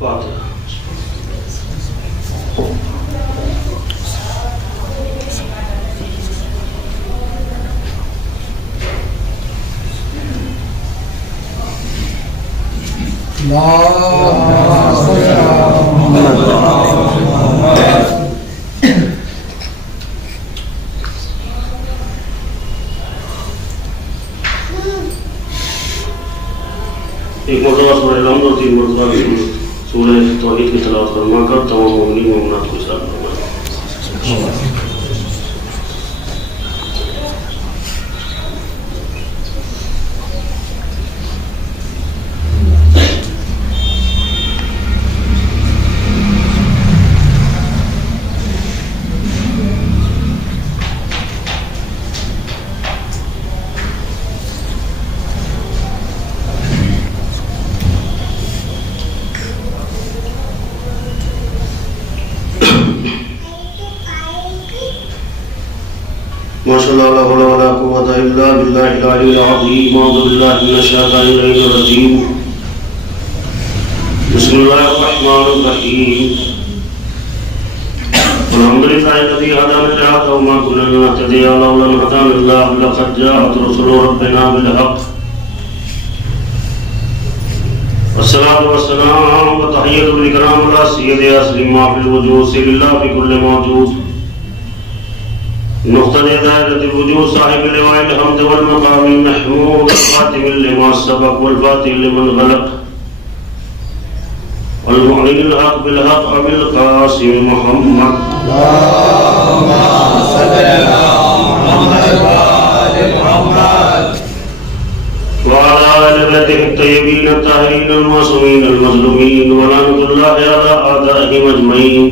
فاتحہ۔ ایک مرتبہ سورہ الحمد اور 3 مرتبہ سورہ توحید کی تلاوت فرما کر تمام مومنین مومنات کو ارشاد فرمائیں۔ ماشاء اللہ لا حول ولا قوة الا باللہ العلی العظیم۔ اعوذ باللہ من الشیطان الرجیم۔ بسم اللہ الرحمن الرحیم۔ الحمد للہ الذی ہدانا لہذا وما كنا لنهتدی لولا ان هدانا اللہ لقد جاءت رسل ربنا بالحق والصلاة والسلام وتحیۃ الکرام علی سید اصل ما فی الوجود سر اللہ فی کل موجود نقطہ دائرۃ الوجود صاحب اللواء الحمد والمقام المحمود الخاتم لما سبق والفاتح لمن غلق والمعلن الحق بالحق ابي القاسم محمد اللهم صل على محمد وآل محمد وعلى آل بيته الطيبين الطاهرين المعصومين المظلومين ولعنة الله على أعدائهم أجمعين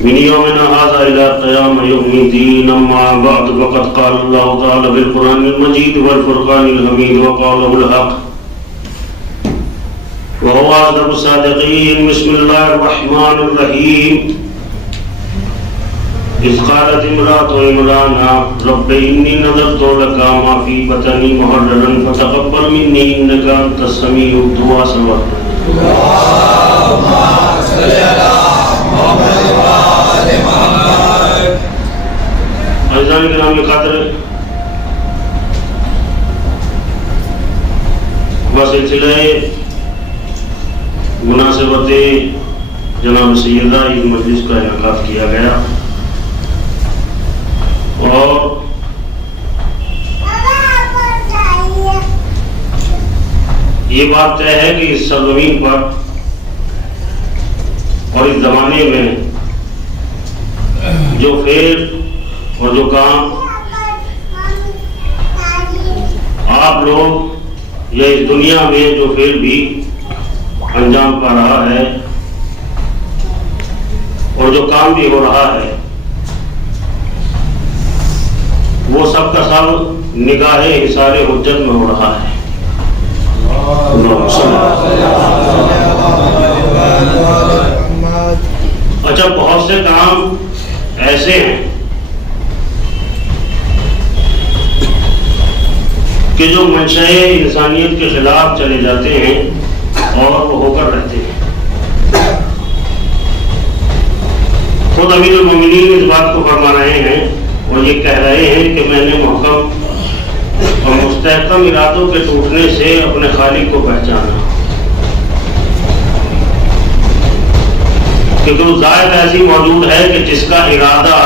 من يومنا هذا إلى قيام يوم الدين. أما بعد فقد قال الله تعالى في القرآن المجيد والفرقان الحميد وقوله الحق وهو أصدق الصادقين. بسم الله الرحمن الرحيم. إذ قالت امرأة عمران رب إني نذرت لك ما في بطني محررا فتقبل مني إنك أنت السميع الدعاء. اللهم صل على محمد وآل محمد. عزیزان کرام خاطر بسلسلہ مناسبت جناب سیدہ عید مجلس کا انعقاد کیا گیا اور یہ بات طے ہے کہ اس سرزمین پر اور اس زمانے میں جو فعل اور جو کام آپ لوگ یا اس دنیا میں جو فعل بھی انجام پا رہا ہے اور جو کام بھی ہو رہا ہے وہ سب کا سب نگاہ حصار حجت میں ہو رہا ہے. اچھا بہت سے کام ایسے ہیں کہ جو منشاء انسانیت کے خلاف چلے جاتے ہیں اور وہ ہو کر رہتے ہیں. خود امیر المومنین اس بات کو فرما رہے ہیں اور یہ کہہ رہے ہیں کہ میں نے محکم اور مستحکم ارادوں کے ٹوٹنے سے اپنے خالق کو پہچانا کیونکہ وہ ذات ایسی موجود ہے کہ جس کا ارادہ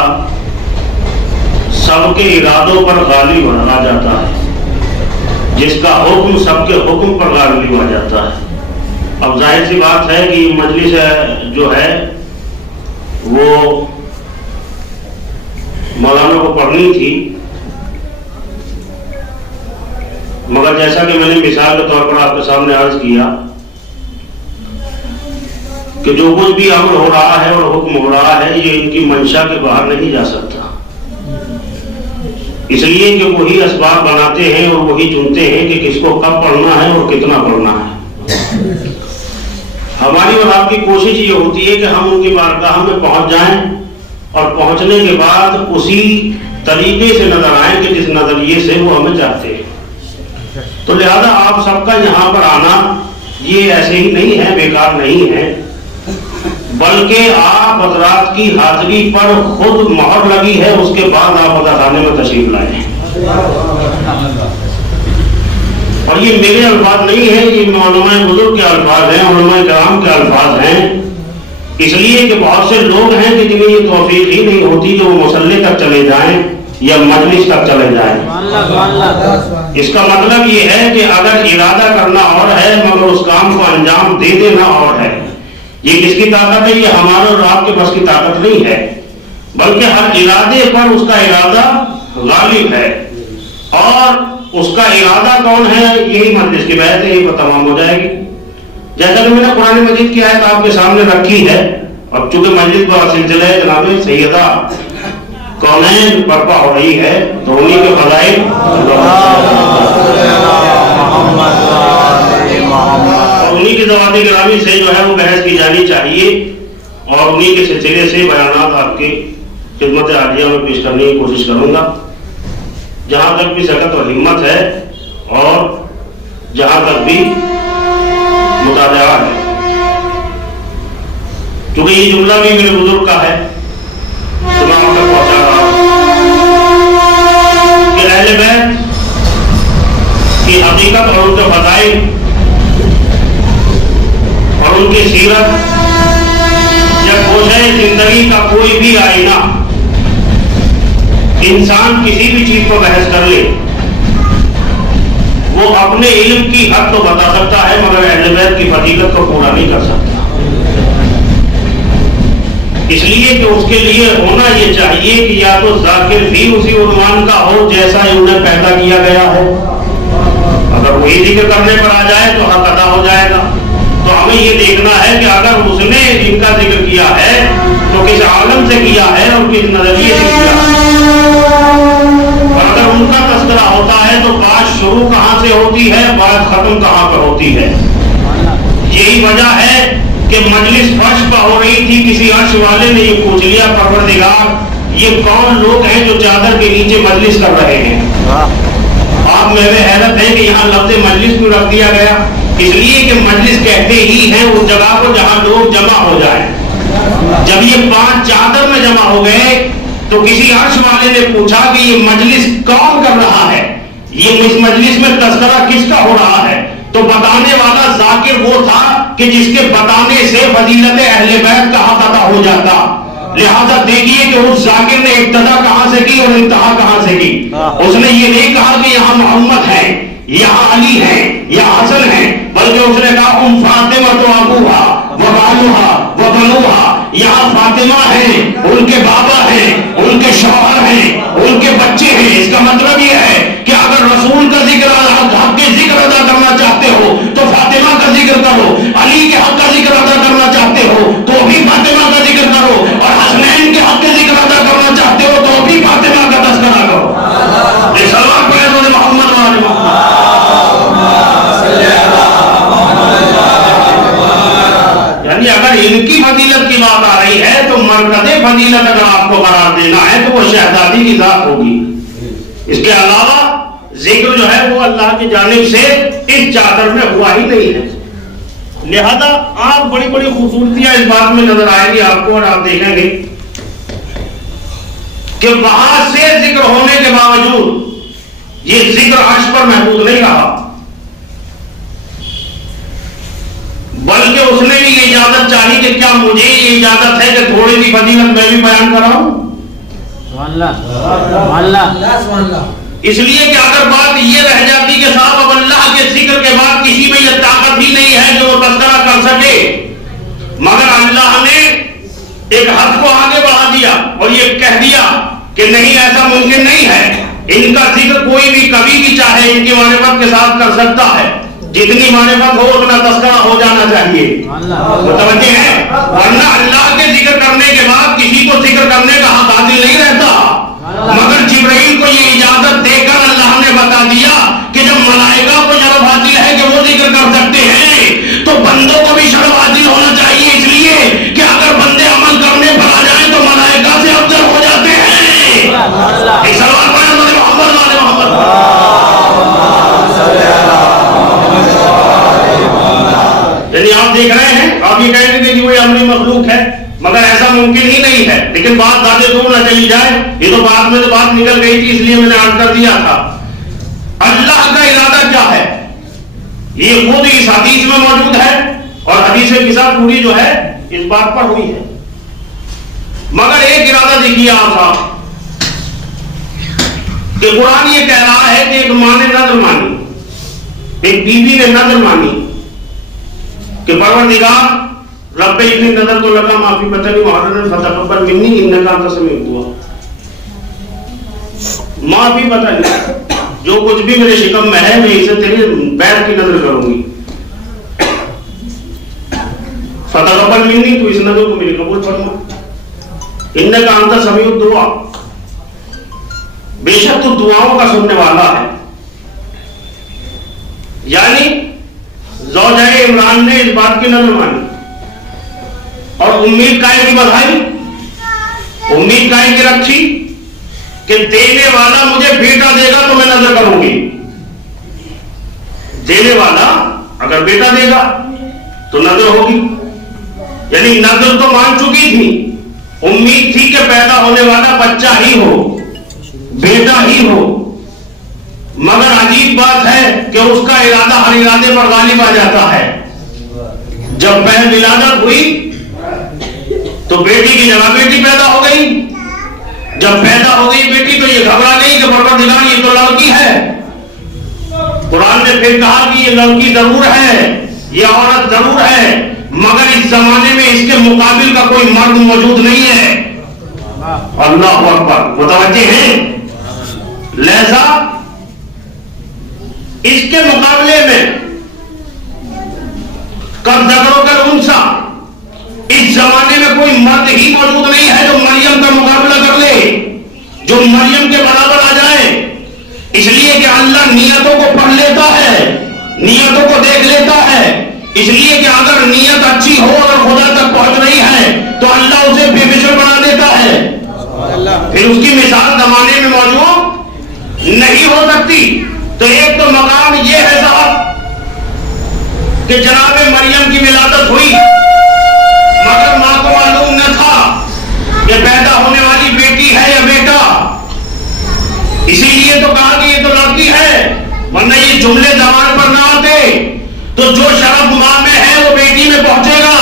سب کے ارادوں پر غالب آ جاتا ہے, جس کا حکم سب کے حکم پر غالب آ جاتا ہے. اب ظاہر سی بات ہے کہ مجلس جو ہے وہ مولانا کو پڑھنی تھی, مگر جیسا کہ میں نے مثال کے طور پر آپ کے سامنے عرض کیا کہ جو کچھ بھی امر ہو رہا ہے اور حکم ہو رہا ہے یہ ان کی منشا کے باہر نہیں جا سکتا, اس لیے کہ وہی اسباب بناتے ہیں اور وہی چنتے ہیں کہ کس کو کب پڑھنا ہے اور کتنا پڑھنا ہے. ہماری اور آپ کی کوشش یہ ہوتی ہے کہ ہم ان کی بارگاہ میں پہنچ جائیں اور پہنچنے کے بعد اسی طریقے سے نظر آئیں کہ جس نظریے سے وہ ہمیں چاہتے ہیں. تو لہذا آپ سب کا یہاں پر آنا یہ ایسے ہی نہیں ہے، بیکار نہیں ہے، بلکہ آپ حضرات کی حاضری پر خود مہر لگی ہے، اس کے بعد آپ خانے میں تشریف لائیں۔ اور یہ میرے الفاظ نہیں ہیں، یہ علماء بزرگ کے الفاظ ہیں، علماء کرام کے الفاظ ہیں، اس لیے کہ بہت سے لوگ ہیں کہ جنہیں یہ توفیق ہی نہیں ہوتی کہ وہ مصلی تک چلے جائیں یا مجلس تک چلے جائیں۔ اس کا مطلب یہ ہے کہ اگر ارادہ کرنا اور ہے مگر اس کام کو انجام دے دینا اور ہے۔ یہ کس کی طاقت ہے؟ یہ ہمارے اور آپ کے بس کی طاقت نہیں ہے، بلکہ ہر ارادے پر اس کا ارادہ غالب ہے، اور اس کا ارادہ کون ہے؟ یہی مجلس کی بحث ہے، یہ تمام ہو جائے گی۔ جیسا کہ میں نے قرآن مجید کی آیت آپ کے سامنے رکھی ہے، اب چونکہ مجلس کا سلسلہ ہے جناب سیدہ کونین برپا ہو رہی ہے، تو انہی کے فضائل اور انہی کی ذوات گرامی سے جو ہے وہ بحث کی جانی چاہیے، اور انہی کے سلسلے سے بیانات آپ کی خدمت عالیہ میں پیش کرنے کی کوشش کروں گا، جہاں تک بھی سکت اور ہمت ہے اور جہاں تک بھی مطالعہ ہے۔ کیونکہ یہ جملہ بھی میرے بزرگ کا ہے، تمام تک پہنچا رہا ہوں کہ اہل بیت کی حقیقت اور ان کے فضائل اور ان کی سیرت یا گوشہ زندگی کا کوئی بھی آئینہ انسان کسی بھی چیز کو بحث کر لے، وہ اپنے علم کی حد تو بتا سکتا ہے مگر اہل بیت کی فضیلت کو پورا نہیں کر سکتا، اس لیے کہ اس کے لیے ہونا یہ چاہیے کہ یا تو ذاکر بھی اسی عنوان کا ہو جیسا انہیں پیدا کیا گیا ہے، اگر وہی ذکر کرنے پر آ جائے تو حق ادا ہو جائے گا۔ تو ہمیں یہ دیکھنا ہے کہ اگر اس نے جن کا ذکر کیا ہے تو کس عالم سے کیا ہے اور کس نظریے سے کیا ہے، اور اگر ان کا تذکرہ ہوتا ہے تو بات شروع کہاں سے ہوتی ہے، بات ختم کہاں پر ہوتی ہے۔ یہی وجہ ہے کہ مجلس فرش پر ہو رہی تھی، کسی عرش والے نے یہ پوچھ لیا پروردگار یہ کون لوگ ہیں جو چادر کے نیچے مجلس کر رہے ہیں؟ آپ میں حیرت ہے کہ یہاں لفظ مجلس کیوں رکھ دیا گیا؟ اس لیے کہ مجلس کہتے ہی ہیں اس جگہ کو جہاں لوگ جمع ہو جائیں۔ جب یہ پانچ چادر میں جمع ہو گئے تو کسی عرش والے نے پوچھا کہ یہ مجلس کون کر رہا ہے، یہ اس مجلس میں تذکرہ کس کا ہو رہا ہے؟ تو بتانے والا ذاکر وہ تھا کہ جس کے بتانے سے فضیلت اہل بیت کا حق ادا ہو جاتا۔ لہذا دیکھیے کہ اس ذاکر نے ابتدا کہاں سے کی اور انتہا کہاں سے کی۔ اس نے یہ نہیں کہا کہ یہاں محمد ہے، یہاں علی ہے، یہاں حسن ہے، بلکہ اس نے کہا فاطمہ تو ابوہا و بالوہا و بنوہا، یہاں فاطمہ ہیں، ان کے بابا ہیں، ان کے شوہر ہیں، ان کے بچے ہیں۔ اس کا مطلب یہ ہے کہ اگر رسول کا ذکر حق کے ذکر ادا کرنا چاہتے ہو تو فاطمہ کا ذکر کرو، علی کے حق کا ذکر ادا کرنا چاہتے ہو تو بھی فاطمہ کا ذکر کرو، اور حسنین کے حق کے ذکر ادا کرنا چاہتے ہو تو بھی فاطمہ کا تذکرہ کرو۔ یہ سلام پڑھے تو محمد والے محمد، یعنی اگر ان کی فضیلت کی بات آ رہی ہے تو مرکز فضیلت اگر آپ کو قرار دینا ہے تو وہ شہزادی کی ذات ہوگی۔ اس کے علاوہ ذکر جو ہے وہ اللہ کی جانب سے اس چادر میں ہوا ہی نہیں ہے۔ لہذا آپ بڑی بڑی خوبصورتیاں اس بات میں نظر آئے گی آپ کو، اور آپ دیکھیں گے کہ وہاں سے ذکر ہونے کے باوجود یہ ذکر عرش پر محدود نہیں رہا، بلکہ اس نے بھی یہ اجازت چاہی کہ کیا مجھے یہ اجازت ہے کہ تھوڑی سی فضیلت میں بھی بیان کر رہا ہوں۔ اس لیے کہ اگر بات یہ رہ جاتی کہ صاحب اب اللہ کے ذکر کے بعد کسی میں یہ طاقت ہی نہیں ہے جو وہ تذکرہ کر سکے، مگر اللہ نے ایک حد کو آگے بڑھا دیا اور یہ کہہ دیا کہ نہیں، ایسا ممکن نہیں ہے، ان کا ذکر کوئی بھی کبھی بھی چاہے ان کی معرفت کے ساتھ کر سکتا ہے، جتنی معرفت ہو اتنا تذکرہ ہو جانا چاہیے۔ متوجہ ہے؟ ورنہ اللہ کے ذکر کرنے کے بعد کسی کو ذکر کرنے کا حق حاصل نہیں رہتا، مگر جبرائیل کو یہ اجازت دے کر اللہ نے بتا دیا کہ جب ملائکہ کو شرف حاصل ہے کہ وہ ذکر کر سکتے ہیں تو بندوں کو بھی شرف حاصل ہونا چاہیے، اس لیے کہ اگر بندے عمل کرنے پر آ جائیں تو ملائکہ سے افضل ہو جاتے ہیں۔ ایک سوال پڑھیں محمد والے محمد، دیکھ رہے ہیں, آپ یہ کہیں گے کہ وہ امری مخلوق ہے, مگر ایسا ممکن ہی نہیں ہے. لیکن بات زیادہ دور نہ چلی جائے, یہ تو بعد میں تو بات نکل گئی تھی, اس لیے میں نے عرض کر دیا تھا. اللہ کا ارادہ کیا ہے یہ خود اس حدیث میں موجود ہے, اور حدیث کے ساتھ پوری جو ہے اس بات پر ہوئی ہے. مگر ایک ارادہ دیکھیے آپ صاحب, کہ قرآن یہ کہہ رہا ہے کہ ایک ماں نے نظر مانی, ایک بیوی نے نظر مانی کہ پروردگار رب اتنی نظر تو لگا, معافی بتنی محرن فتقبل منی انکا انت السمیع الدعاء. معافی بتنی, جو کچھ بھی میرے شکم میں ہے میں اسے تیرے بیر کی نظر کروں گی. فتقبل منی, تو اس نظر کو میری قبول فرما. انکا انت السمیع الدعاء, بے شک تو دعاؤں کا سننے والا ہے. یعنی زوجہ عمران نے اس بات کی نظر مانی اور امید قائم کی بڑھائی, امید قائم کی رکھی کہ دینے والا مجھے بیٹا دے گا تو میں نظر کروں گی. دینے والا اگر بیٹا دے گا تو نظر ہوگی. یعنی نظر تو مان چکی تھی, امید تھی کہ پیدا ہونے والا بچہ ہی ہو, بیٹا ہی ہو. مگر عجیب بات ہے کہ اس کا ارادہ ہر ارادے پر غالب آ جاتا ہے. جب بہن ولادت ہوئی تو بیٹی کی جگہ بیٹی پیدا ہو گئی. جب پیدا ہو گئی بیٹی تو یہ گھبرا گئی کہ پروردگار یہ تو لڑکی ہے. قرآن نے پھر کہا کہ یہ لڑکی ضرور ہے, یہ عورت ضرور ہے, مگر اس زمانے میں اس کے مقابل کا کوئی مرد موجود نہیں ہے. اللہ اکبر, متوجہ ہیں؟ لہذا اس کے مقابلے میں قد ذکروا کالانثی, اس زمانے میں کوئی مرد ہی موجود نہیں ہے جو مریم کا مقابلہ کر لے, جو مریم کے برابر آ جائے. اس لیے کہ اللہ نیتوں کو پڑھ لیتا ہے, نیتوں کو دیکھ لیتا ہے. اس لیے کہ اگر نیت اچھی ہو اور خدا تک پہنچ رہی ہے تو اللہ اسے بے مثل بنا دیتا ہے. پھر اس کی مثال زمانے میں موجود نہیں ہو سکتی. تو ایک تو مقام یہ ہے صاحب کہ جناب مریم کی ولادت ہوئی, مگر ماں کو معلوم نہ تھا کہ پیدا ہونے والی بیٹی ہے یا بیٹا. اسی لیے تو کہا کہ یہ تو لڑکی ہے, ورنہ یہ جملے زبان پر نہ آتے. تو جو شرف ماں میں ہے وہ بیٹی میں پہنچے گا,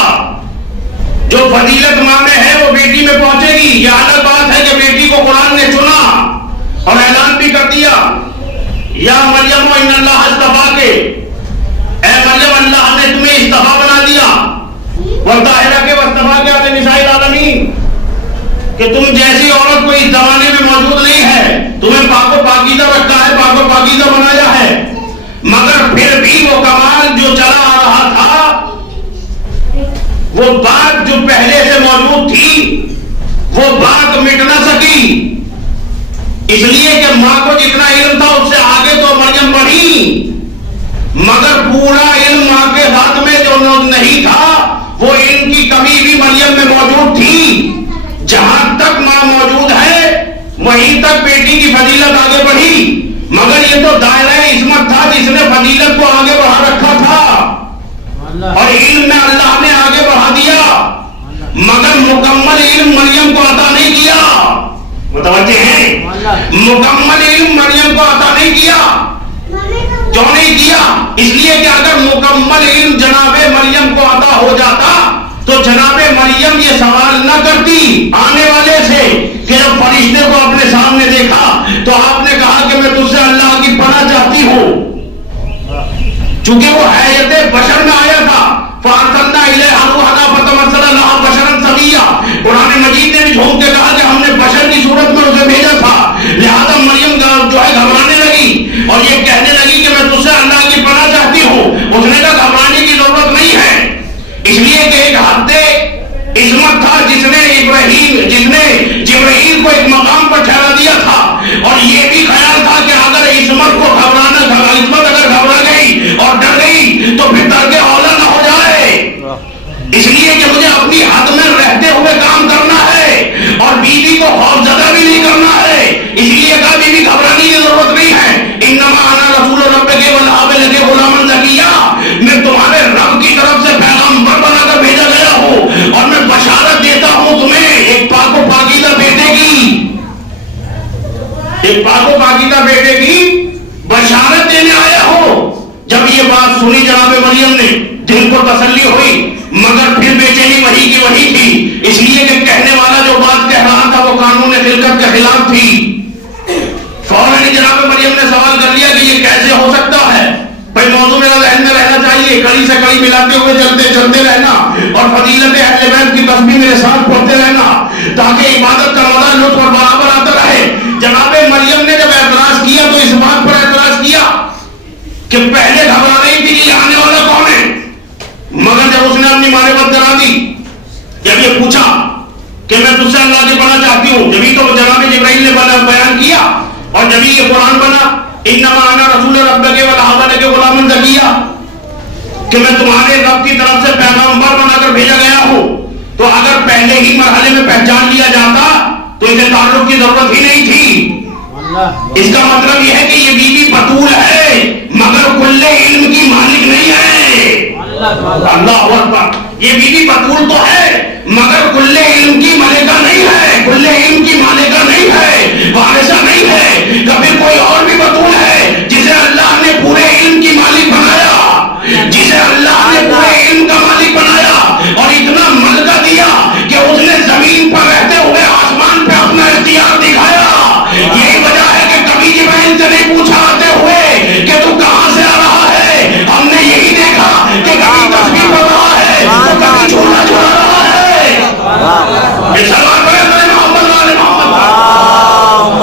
جو فضیلت ماں میں ہے وہ بیٹی میں پہنچے گی. یہ الگ بات ہے کہ بیٹی کو قرآن نے چنا اور اعلان بھی کر دیا, یا مریم ان اللہ اصطفاک, اے مریم اللہ نے تمہیں اصطفیٰ بنا دیا. وطاہرہ کے واصطفاک علی نساء العالمین, کہ تم جیسی عورت کوئی اس زمانے میں موجود نہیں ہے, تمہیں پاک و پاکیزہ رکھا ہے, پاک و پاکیزہ بنایا ہے. مگر پھر بھی وہ کمال جو چلا آ رہا تھا, وہ بات جو پہلے سے موجود تھی وہ بات مٹ نہ سکی. اس لیے کہ ماں کو جتنا علم تھا اس سے آگے تو مریم بڑھی, مگر پورا علم ماں کے ہاتھ میں جو نہیں تھا وہ علم کی کمی بھی مریم میں موجود تھی. جہاں تک ماں موجود ہے وہیں تک بیٹی کی فضیلت آگے بڑھی, مگر یہ تو دائرہ عصمت تھا جس نے فضیلت کو آگے بڑھا رکھا تھا, اور علم میں اللہ نے آگے بڑھا دیا, مگر مکمل علم مریم کو عطا نہیں کیا. متوجہ ہیں؟ مکمل علم مریم کو عطا نہیں کیا. کیوں نہیں کیا؟ اس لیے کہ اگر مکمل علم جناب مریم کو عطا ہو جاتا تو جناب مریم یہ سوال نہ کرتی آنے والے سے کہ جب فرشتے کو اپنے سامنے دیکھا تو آپ نے کہا کہ میں تجھ سے اللہ کی پناہ چاہتی ہوں. چونکہ وہ حیات بشر میں آیا تھا, فَأَرْسَلْنَا إِلَيْهَا رُوحَنَا فَتَمَثَّلَ لَهَا بَشَرًا سَوِيًّا. قرآن مجید نے بھی جھوم کے کہا کہ ہم نے بشر کی صورت میں اسے بھیجا تھا. لہذا مریم جو ہے گھبرانے لگی اور یہ کہنے لگی کہ میں تجھ سے اللہ کی پناہ چاہتی ہوں. اس نے کہا گھبرانے کی ضرورت نہیں ہے, اس لیے کہ ایک حد عصمت تھا جس نے جبرائیل کو ایک مقام پر ٹھہرا دیا تھا, اور یہ بھی خیال تھا کہ اگر عصمت کو عصمت اگر گھبرا گئی اور ڈر گئی تو پھر ڈر کے اولا نہ ہو جائے. اس لیے کہ مجھے اپنی حد میں رہتے ہوئے کام کرنا ہے اور بیوی کو خوفزدہ بھی نہیں کرنا ہے. اس لیے کہا بیوی گھبرانے کی ضرورت نہیں ہے. انما انا رسول ربک والحابل غلاما زکیہ, میں تمہارے رب کی طرف سے پیغمبر ان کو تسلی ہوئی مگر پھر بے چینی وہی کی وہی تھی، اس لیے کہ کہنے والا جو بات کہہ رہا تھا وہ قانون خلقت کے خلاف تھی۔ فوراً جناب مریم نے سوال کر لیا کہ یہ کیسے ہو سکتا ہے؟ بھائی موضوع میرا ذہن میں رہنا چاہیے، کڑی سے کڑی ملاتے ہوئے چلتے رہنا اور فضیلت اہل بیت کی تسبیح میرے ساتھ پڑھتے رہنا تاکہ عبادت کا مزہ لطف اور برابر آتا رہے۔ جناب مریم نے جب اعتراض کیا تو اس بات پر اعتراض کیا کہ پہلے گھبرا رہی تھی کہ یہ آنے والا کون ہے، مگر جب اس نے اپنی معرفت کرا دی، جب یہ پوچھا کہ میں تجھ سے اللہ سے پڑھنا چاہتی ہوں، جبھی تو جناب جبرائیل نے بیان کیا اور جبھی یہ قرآن بنا انما انا رسول ربک ولا لک غلام زکیہ کہ میں تمہارے رب کی طرف سے پیغمبر بنا کر بھیجا گیا ہوں، تو اگر پہلے ہی مرحلے میں پہچان لیا جاتا تو اسے تعلق کی ضرورت ہی نہیں تھی۔ اس کا مطلب یہ ہے کہ یہ بی بی بتول ہے مگر کل علم کی مالک نہیں ہے۔ اللہ اکبر، یہ بی بی بتول تو ہے مگر کل علم کی مالکہ نہیں ہے، کل علم کی مالکہ نہیں ہے، وارثہ نہیں ہے، کبھی کوئی اور بھی بتول ہے جسے اللہ نے پورے علم کی مالک بنایا، جسے اللہ نے پورے علم کا مالک بنایا اور اتنا ملکہ دیا کہ اس نے زمین پر رہتے ہوئے آسمان پہ اپنا اختیار دکھایا۔ یہی وجہ ہے کہ کبھی جبرائیل سے نہیں پوچھا آتے ہوئے کہ تو کہاں سے آ رہا ہے، ہم نے یہی دیکھا کہ کبھی تسبیح پڑھ رہا ہے تو کبھی جھولا جھولا رہا ہے۔ یہ سلام کرے محمد والے محمد، اللہم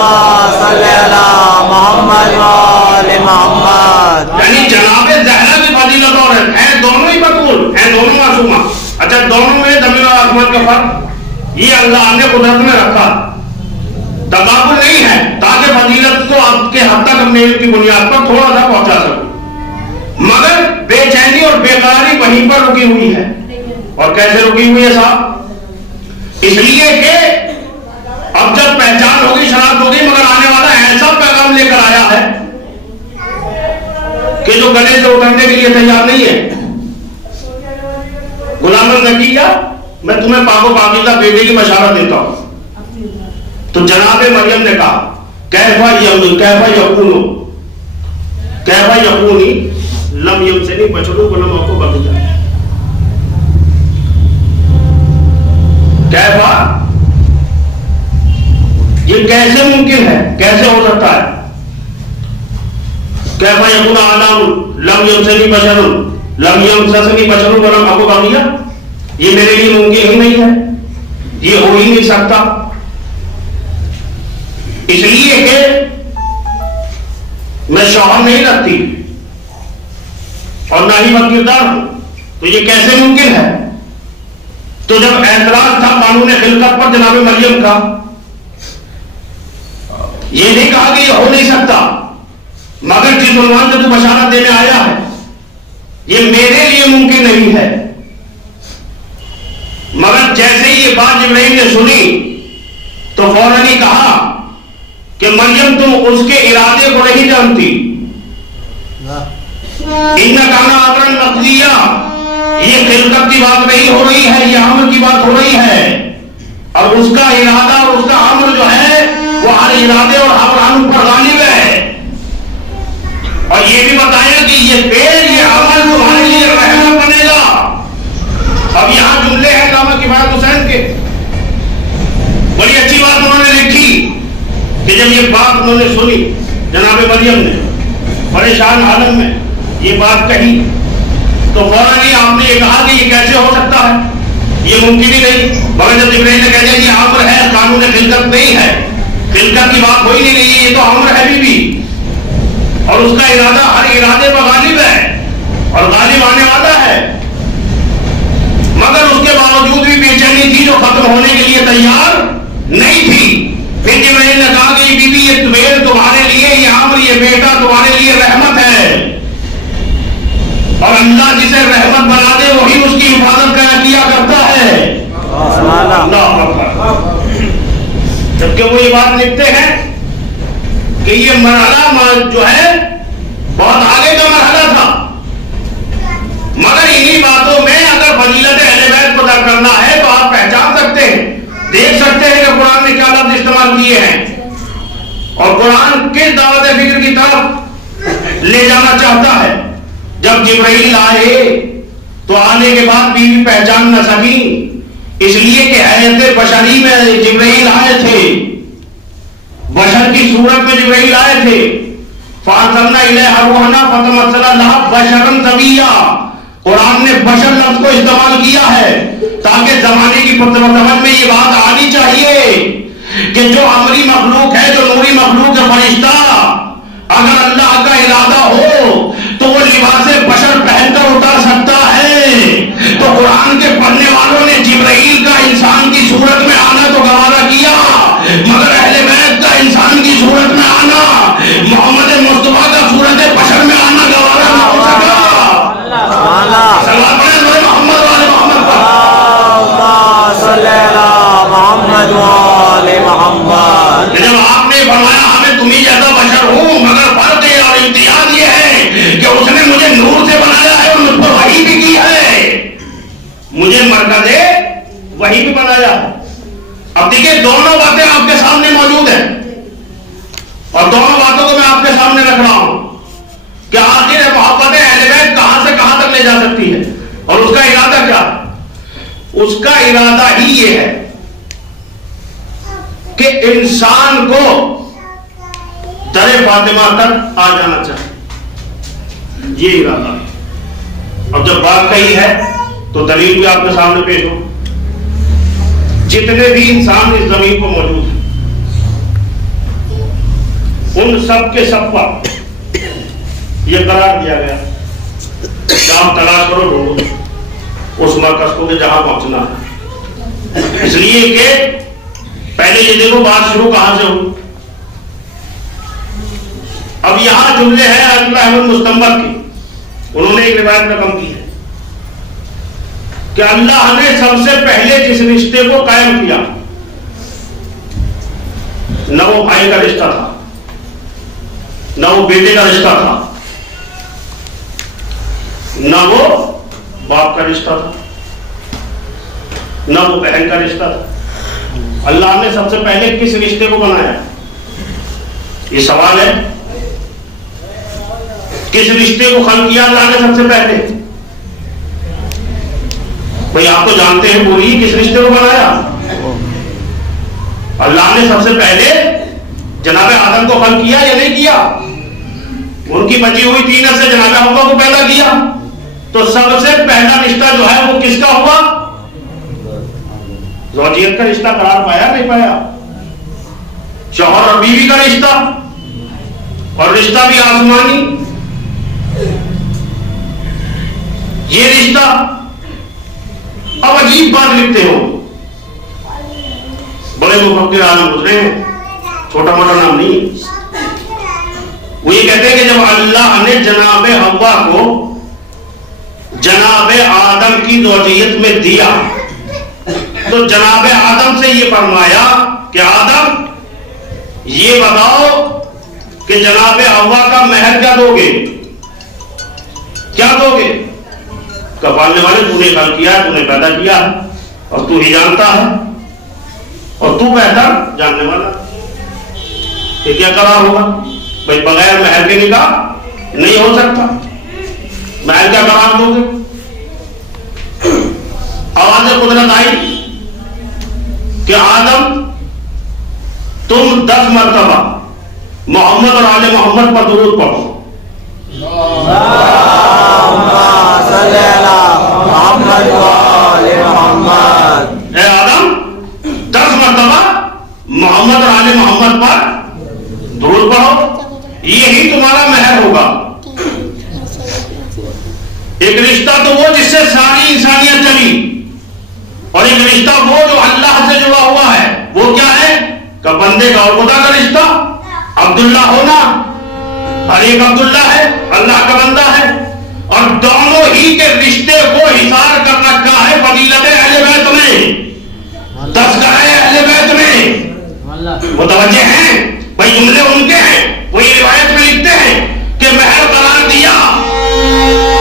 صلی علی محمد والے محمد۔ یعنی جناب زہرا کی فضیلت اور ہے دونوں ہی مقبول ہیں، دونوں معصومہ۔ اچھا دونوں میں زمین اور آسمان کا فرق یہ اللہ نے قدرت میں رکھا، تقابل نہیں ہے تاکہ فضیلت کو آپ کے حد تک اپنے علم کی بنیاد پر تھوڑا سا پہنچا سکوں، مگر بے چینی اور بیقراری وہیں پر رکی ہوئی ہے۔ اور کیسے رکی ہوئی ہے صاحب؟ اس لیے کہ اب جب پہچان ہوگی شناخت ہوگی مگر آنے والا ایسا پیغام لے کر آیا ہے کہ جو گلے سے اترنے کے لیے تیار نہیں ہے۔ غلام زکیہ میں تمہیں پاک و پاکیزہ بیٹے کی بشارت دیتا ہوں۔ تو جناب مریم نے کہا کیفا یکونی لم یمسنی بشر ولم اکو بغیا، کیفا یہ کیسے ممکن ہے، کیسے ہو سکتا ہے؟ کیفا یکون عالم لم یمسنی بشر لم یمسسنی بشر ولم اکو بغیا، یہ میرے لیے ممکن ہی نہیں ہے، یہ ہو ہی نہیں سکتا۔ اس لیے کہ میں شوہر نہیں رکھتی اور نہ ہی میں کردار ہوں، تو یہ کیسے ممکن ہے؟ تو جب اعتراض تھا قانون خلقت پر جناب مریم کا، یہ نہیں کہا کہ یہ ہو نہیں سکتا، مگر جس عنوان سے تو بشارت دینے آیا ہے یہ میرے لیے ممکن نہیں ہے۔ مگر جیسے ہی یہ بات جبرائیل نے سنی تو فوراً ہی کہا کہ مریم تم اس کے ارادے کو نہیں جانتی، انکا کانا امرا مقضیا، یہ خلقت کی بات نہیں ہو رہی ہے، یہ عمل کی بات ہو رہی ہے، اور اس کا ارادہ اور اس کا عمل جو ہے وہ ہر ارادے اور ہر عمل پر غالب ہے۔ اور یہ بھی بتایا کہ یہ فعل یہ عمل تمہارے لیے رحمت بنے گا۔ اب یہاں جملے ہیں علامہ کفایت حسین کے، بڑی اچھی بات انہوں نے لکھی کہ جب یہ بات انہوں نے سنی جناب مریم نے پریشان عالم میں یہ بات کہی تو فوراً ہی آپ نے یہ کہا کہ یہ کیسے ہو سکتا ہے، یہ ممکن ہی نہیں۔ مگر جب جبرائیل نے کہہ دیا یہ امر ہے، قانون خلقت نہیں ہے، خلقت کی بات ہو ہی نہیں رہی ہے، یہ تو امر ہے بھی اور اس کا ارادہ ہر ارادے پر غالب ہے اور غالب آنے والا ہے۔ مگر اس کے باوجود بھی بے چینی تھی جو ختم ہونے کے لیے تیار نہیں تھی۔ پھر جبرائیل نے کہا کہ یہ بی بی یہ بیل تمہارے لیے، یہ عمر یہ بیٹا تمہارے لیے رحمت ہے، اور اللہ جسے رحمت بنا دے وہی اس کی حفاظت کیا کرتا ہے۔ جبکہ وہ یہ بات لکھتے ہیں کہ یہ مرحلہ جو ہے بہت آگے کا مرحلہ تھا، مگر انہی باتوں میں اگر فضیلت اہل بیت کو درک کرنا ہے تو آپ پہچان سکتے ہیں، دیکھ سکتے ہیں کہ قرآن نے کیا لفظ استعمال کیے ہیں اور قرآن کس دعوت فکر کی طرف لے جانا چاہتا ہے۔ جب جبرائیل آئے تو آنے کے بعد بیوی پہچان نہ سکی، اس لیے کہ حیات بشری میں جبرائیل آئے تھے، بشر کی صورت میں جبرائیل آئے تھے. فارسلنا الیہا روحنا فتمثل لہا بشرا سویا. قرآن نے بشر لفظ کو استعمال کیا ہے تاکہ زمانے کی سمجھ میں یہ بات آنی چاہیے کہ جو امری مخلوق ہے، جو نوری مخلوق ہے، فرشتہ، اگر اللہ کا ارادہ ہو تو وہ لباس بشر پہن کر اتر سکتا ہے. تو قرآن کے پڑھنے والوں نے جبرائیل کا انسان کی صورت میں آنا تو گوارا کیا، مگر اہل بیت کا انسان کی صورت میں آنا، محمد مصطفیٰ کا صورت بشر میں آنا گوارا نہ ہو سکا. محمد والے محمد محمد. جب آپ نے فرمایا ہمیں تمہیں جیسا بشر ہوں، مگر فرق اور امتیاز یہ ہے کہ اس نے مجھے نور سے بنایا ہے اور مجھ پر وحی بھی کی ہے، مجھے مرکز وحی بھی بنایا. اب دیکھیے دونوں باتیں آپ کے سامنے موجود ہیں اور دونوں باتوں کو میں آپ کے سامنے رکھ رہا ہوں کہ آخر محبت اہل بیت کہاں سے کہاں تک لے جا سکتی ہے اور اس کا ارادہ کیا ہے. اس کا ارادہ ہی یہ ہے کہ انسان کو در فاطمہ تک آ جانا چاہیے، یہ ارادہ ہے. اب جب بات کہی ہے تو دلیل بھی آپ کے سامنے پیش ہو. جتنے بھی انسان اس زمین کو موجود ہیں ان سب کے سب پر یہ قرار دیا گیا کہ آپ تلاش کرو ڈھونڈو اس مرکز کو کہ جہاں پہنچنا ہے. اس لیے کہ پہلے یہ دیکھو بات شروع کہاں سے ہو. اب یہاں جملے ہیں اللہ احمد مستنبط کی، انہوں نے ایک روایت رقم کی ہے کہ اللہ نے سب سے پہلے جس رشتے کو قائم کیا نہ وہ بھائی کا رشتہ تھا، نہ وہ بیٹے کا رشتہ تھا، نہ وہ باپ کا رشتہ تھا، نہ وہ بہن کا رشتہ تھا. اللہ نے سب سے پہلے کس رشتے کو بنایا؟ یہ سوال ہے. کس رشتے کو خلق کیا اللہ نے سب سے پہلے؟ بھئی آپ تو جانتے ہیں پوری کس رشتے کو بنایا. اللہ نے سب سے پہلے جناب آدم کو خلق کیا یا نہیں کیا؟ ان کی بچی ہوئی تینت سے جناب حوا کو پیدا کیا. تو سب سے پہلا رشتہ جو ہے وہ کس کا ہوا؟ زوجیت کا رشتہ قرار پایا نہیں پایا؟ شوہر اور بیوی کا رشتہ، اور رشتہ بھی آسمانی. یہ رشتہ اب عجیب بات لکھتے ہو، بڑے مفکر عالم گزرے ہیں، چھوٹا موٹا نام نہیں. وہ یہ کہتے ہیں کہ جب اللہ نے جناب حوا کو جناب آدم کی زوجیت میں دیا تو جناب آدم سے یہ فرمایا کہ آدم یہ بتاؤ کہ جناب حوا کا مہر کیا دو گے؟ کیا دو گے؟ پالنے والے تو نے خلق کیا ہے، تو نے پیدا کیا ہے اور تو ہی جانتا ہے اور تو بہتر جاننے والا. یہ کیا قرار ہوگا؟ بھائی بغیر مہر کے نکاح نہیں ہو سکتا، مہر کیا قرار دو گے؟ آواز قدرت آئی کہ آدم تم 10 مرتبہ محمد اور آل محمد پر درود پڑھو. اے آدم 10 مرتبہ محمد اور آل محمد پر درود پڑھو، یہی تمہارا مہر ہوگا. ایک رشتہ تو وہ جس سے ساری انسانیت چلی، اور ایک رشتہ وہ جو اللہ سے جڑا ہوا ہے. وہ کیا ہے؟ کہ بندے کا اور خدا کا رشتہ. عبداللہ ہونا، ہر ایک عبداللہ ہے، اللہ کا بندہ ہے، اور دونوں ہی کے رشتے کو حصار کر رکھا ہے فضیلت اہل بیت میں، تذکرہ اہل بیت میں. متوجہ ہیں بھائی؟ جملے ان کے ہیں، وہی روایت میں لکھتے ہیں کہ مہر قرار دیا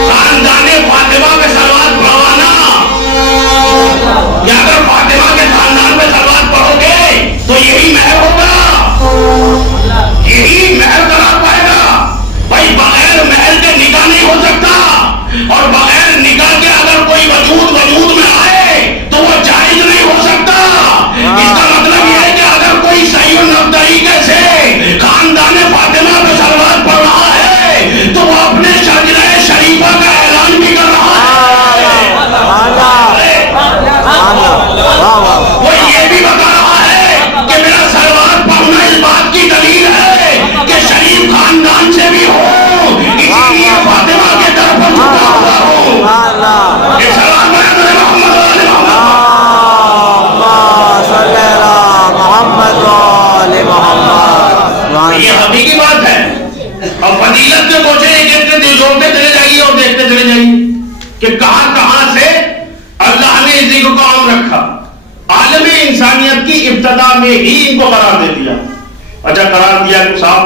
خاندان فاطمہ میں صلوات پڑھوانا. یا اگر فاطمہ کے خاندان میں صلوات پڑھو گے تو یہی مہر ہوگا، یہی مہر قرار پائے گا. بھائی بغیر مہر کے نکاح نہیں ہو سکتا، اور بغیر نکاح کے اگر ابتدا میں ہی ان کو قرار دے دیا. اچھا قرار دیا کہ صاحب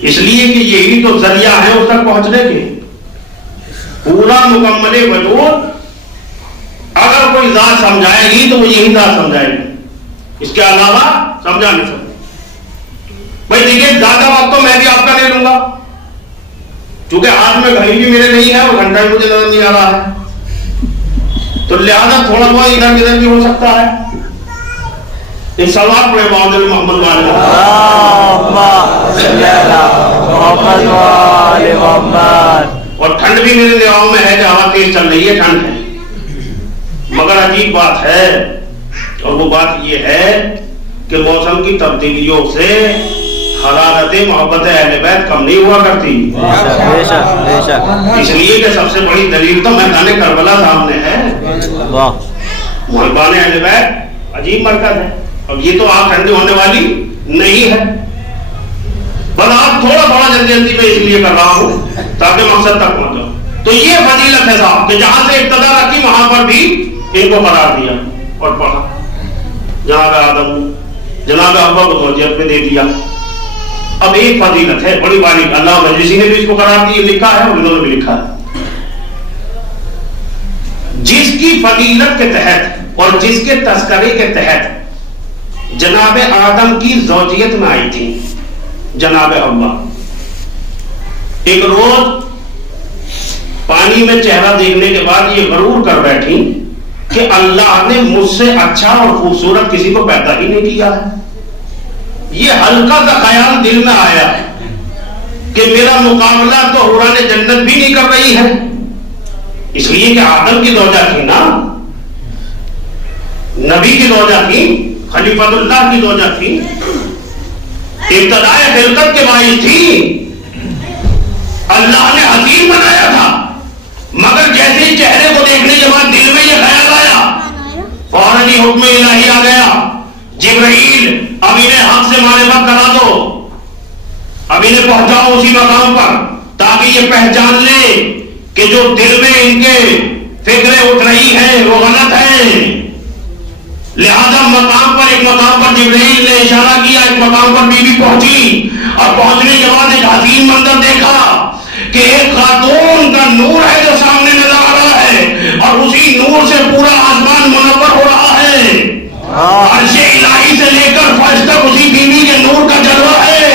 اس لیے کہ یہی تو ذریعہ ہے اس تک پہنچنے کے. پورا مکمل وجود اگر کوئی ذات سمجھائے گی تو وہ یہی ذات سمجھائے گی, اس کے علاوہ سمجھا نہیں سکتا. بھائی دیکھیے زیادہ وقت تو میں بھی آپ کا لے لوں گا, چونکہ ہاتھ میں گھڑی بھی میرے نہیں ہے اور گھنٹہ بھی مجھے نظر نہیں آ رہا ہے, تو لہذا تھوڑا بہت ادھر ادھر بھی ہو سکتا ہے. ایک سوال پڑے محمد محمد اور ٹھنڈ بھی میرے لیاؤں میں ہے کہ ہوا تیز چل رہی ہے, ٹھنڈ ہے. مگر عجیب بات ہے, اور وہ بات یہ ہے کہ موسم کی تبدیلیوں سے حرارت محبت اہل بیت کم نہیں ہوا کرتی. اس لیے کہ سب سے بڑی دلیل تو میدان کربلا سامنے ہے. محبان اہل بیت عجیب مرکز ہے, اب یہ تو آپ ٹھنڈی ہونے والی نہیں ہے. بس آپ تھوڑا تھوڑا جلدی جلدی میں اس لیے کر رہا ہوں تاکہ مقصد تک پہنچو. تو یہ فضیلت ہے صاحب کہ جہاں سے ابتدا رکھی وہاں پر بھی ان کو قرار دیا اور پڑھا. جناب آدم جناب ابا کو موجود میں دے دیا. اب ایک فضیلت ہے بڑی باریک, اللہ مجلسی نے بھی اس کو قرار دی, لکھا ہے اور انہوں نے بھی لکھا ہے. جس کی فضیلت کے تحت اور جس کے تذکرے کے تحت جناب آدم کی زوجیت میں آئی تھی جناب ابا, ایک روز پانی میں چہرہ دیکھنے کے بعد یہ غرور کر بیٹھی کہ اللہ نے مجھ سے اچھا اور خوبصورت کسی کو پیدا ہی نہیں کیا ہے. یہ ہلکا سا خیال دل میں آیا کہ میرا مقابلہ تو حوران جنت بھی نہیں کر رہی ہے, اس لیے کہ آدم کی زوجہ تھی نا, نبی کی زوجہ تھی, خلیفۃ اللہ کی زوجہ تھی, ابتدائے خلقت کے باعث تھی. اللہ نے حسین بنایا تھا, مگر جیسے ہی چہرے کو دیکھنے کے بعد دل میں یہ خیال آیا, فوراً ہی حکم الہی آ گیا, جبرائیل اب انہیں حق سے معرفت کرا دو, اب انہیں پہنچاؤ اسی مقام پر تاکہ یہ پہچان لے کہ جو دل میں ان کے فکریں اٹھ رہی ہیں وہ غلط ہیں. لہذا مقام پر ایک مقام پر جبرائیل نے اشارہ کیا, ایک مقام پر بی بی پہنچی اور پہنچنے کے بعد ایک حسین منظر دیکھا کہ ایک خاتون کا نور ہے جو سامنے نظر آ رہا ہے اور اسی نور سے پورا آسمان منور ہو رہا ہے. عرش الہی سے لے کر فرش تک اسی بیوی کے نور کا جلوہ ہے,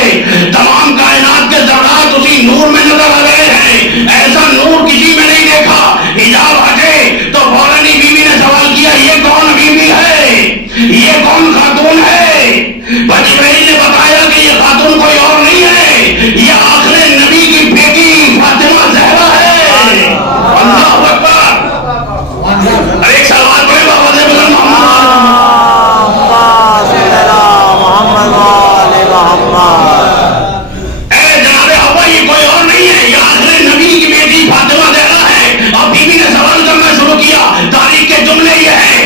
تمام کائنات کے ذرات اسی نور میں نظر آ رہے ہیں. ایسا نور کسی میں نہیں دیکھا. حجاب ہٹے تو فوراً ہی بیوی نے سوال کیا یہ کون بیوی ہے, یہ کون خاتون ہے؟ جبرائیل نے بتایا کہ یہ خاتون کوئی اور نہیں ہے, یہ آخر نبی کی بیٹی فاطمہ زہرا ہے. اللہ اکبر. ایک سوال پڑے بابا دے بلند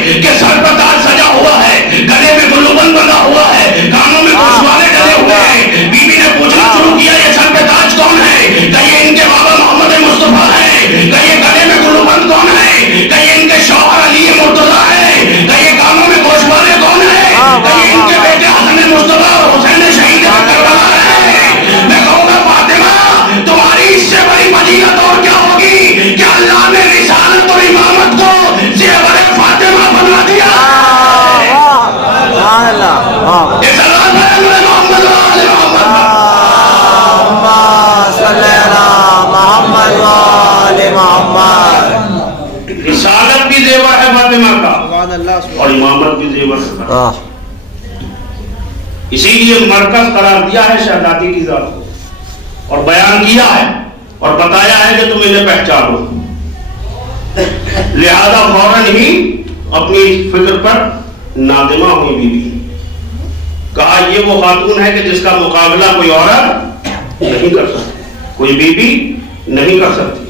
کہ سر پر تاج سجا ہوا ہے, گلے میں گلوبند بندھا ہوا ہے, کانوں میں گوشوارے ڈلے ہوئے ہیں. بیوی نے پوچھنا شروع کیا یہ سر پہ تاج کون ہے؟ کہ یہ ان کے بابا محمد مصطفیٰ ہے. کہ یہ گلے میں گلوبند کون ہے؟ کہ یہ ان کے شوہر علی مرتضیٰ ہے. کہ یہ کانوں میں گوشوارے کون ہے؟ کہ یہ ان کے بیٹے حسن مصطفیٰ اور حسین شہید کربلا ہے. میں کہوں گا فاطمہ تمہاری اس سے بڑی فضیلت اور کیا ہوگی کہ اللہ نے رسالت اور امامت کو زیور فاطمہ بنا دیا. رسالت بھی زیور ہے فاطمہ کا اور امامت بھی زیور ہے. اسی لیے مرکز قرار دیا ہے شہزادی کی ذات کو اور بیان کیا ہے اور بتایا ہے کہ تم انہیں پہچانو. لہذا فوراً ہی اپنی فکر پر نادمہ ہوئی بیوی, کہا یہ وہ خاتون ہے کہ جس کا مقابلہ کوئی عورت نہیں کر سکتی, کوئی بیوی نہیں کر سکتی.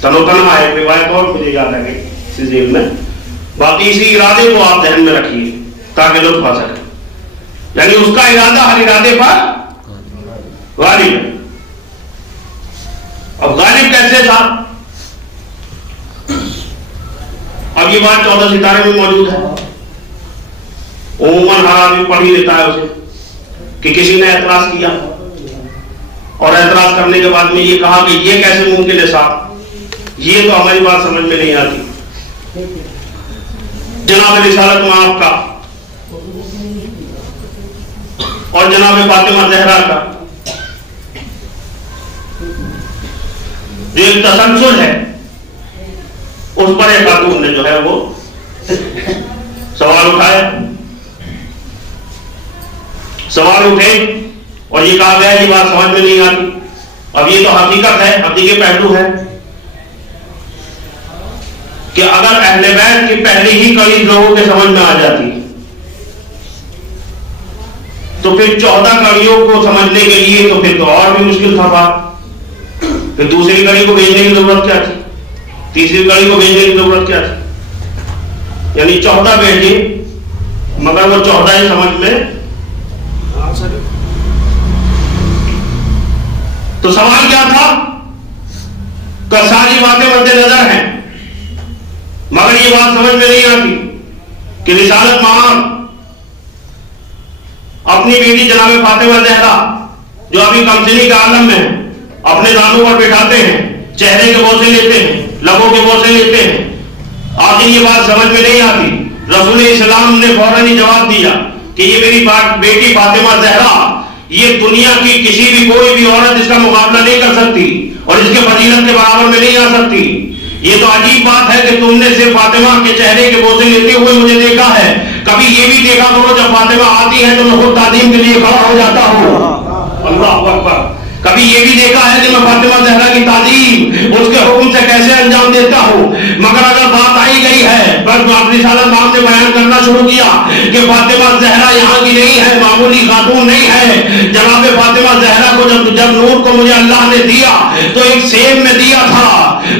تنو تنہا ہے روایت اور مجھے یاد ہے اسی ذہن میں, باقی اسی ارادے کو آپ ذہن میں رکھیے تاکہ لطف آ سکے. یعنی اس کا ارادہ ہر ارادے پر غالب ہے. اب غالب کیسے تھا؟ اب یہ بات 14 ستارے میں موجود ہے. عموماً ہر آدمی پڑھ ہی لیتا ہے اسے کہ کسی نے اعتراض کیا اور اعتراض کرنے کے بعد میں یہ کہا کہ یہ کیسے ممکن ہے صاحب، یہ تو ہماری بات سمجھ میں نہیں آتی۔ جناب رسالت مآب کا اور جناب فاطمہ زہرا کا جو ایک تسلسل ہے، اس پر ایک خاتون نے جو ہے وہ سوال اٹھے اور یہ کہا گیا یہ بات سمجھ میں نہیں آتی۔ اب یہ تو حقیقت ہے، حقیقی پہلو ہے کہ اگر اہل بیت کی پہلی ہی کڑی لوگوں کے سمجھ میں آ جاتی تو پھر 14 کڑیوں کو سمجھنے کے لیے تو پھر تو اور بھی مشکل تھا بات، پھر دوسری کڑی کو بھیجنے کی ضرورت کیا تھی، تیسری کڑی کو بھیجنے کی ضرورت کیا تھی؟ یعنی 14 بھیجی مگر وہ 14 ہی سمجھ میں۔ تو سوال کیا تھا کہ ساری باتیں مد نظر ہیں مگر یہ بات سمجھ میں نہیں آتی کہ رسالت مآب اپنی بیٹی جناب فاطمہ زہرا جو ابھی کمسنی کے عالم میں اپنے دانوں پر بٹھاتے ہیں، چہرے کے بوسے لیتے ہیں، لبوں کے بوسے لیتے ہیں، آخر یہ بات سمجھ میں نہیں آتی۔ رسول اسلام نے فوراً ہی جواب دیا کہ یہ میری بیٹی فاطمہ زہرا یہ دنیا کی کسی بھی کوئی بھی عورت اس کا مقابلہ نہیں کر سکتی اور اس کے فضیلت کے برابر میں نہیں آ سکتی۔ یہ تو عجیب بات ہے کہ تم نے صرف فاطمہ کے چہرے کے بوسے لیتے ہوئے مجھے دیکھا ہے، کبھی یہ بھی دیکھا کرو جب فاطمہ آتی ہے تو میں خود تعظیم کے لیے کھڑا ہو جاتا ہوں۔ اللہ اکبر۔ کبھی یہ بھی دیکھا ہے کہ میں فاطمہ زہرا کی تعظیم اس کے حکم سے کیسے انجام دیتا ہوں، مگر اگر بات آئی گئی ہے بس رسالت مآب نے بیان کرنا شروع کیا کہ فاطمہ زہرا یہاں کی نہیں ہے، معمولی خاتون نہیں ہے۔ جناب فاطمہ زہرا کو جب نور کو مجھے اللہ نے دیا تو ایک سیب میں دیا تھا،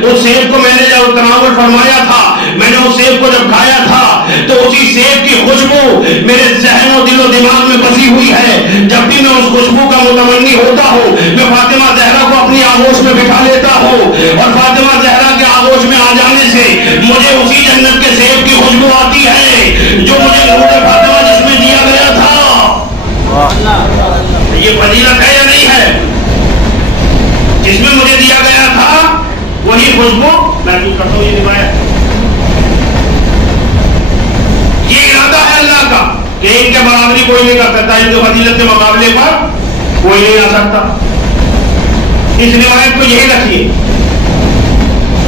اس سیب کو میں نے جب تناول فرمایا تھا، میں نے اس سیب کو جب کھایا تھا تو اسی سیب کی خوشبو میرے ذہن و دل و دماغ میں بسی ہوئی ہے۔ جب بھی میں اس خوشبو کا متمنی ہوتا ہوں میں فاطمہ زہرا کو اپنی آغوش میں بٹھا لیتا ہوں اور فاطمہ زہرا کے آغوش میں آ جانے سے مجھے اسی جنت کے سیب کی خوشبو آتی ہے جو مجھے نور فاطمہ جس میں دیا گیا تھا۔ یہ فضیلت ہے یا نہیں ہے؟ جس میں مجھے دیا گیا تھا وہی خوشبو محسوس کرتا ہوں۔ یہ روایت یہ ارادہ ہے اللہ کا کہ ان کے برابری کوئی نہیں کر سکتا، ان کے فضیلت کے مقابلے پر کوئی نہیں آ سکتا۔ اس روایت کو یہی رکھیے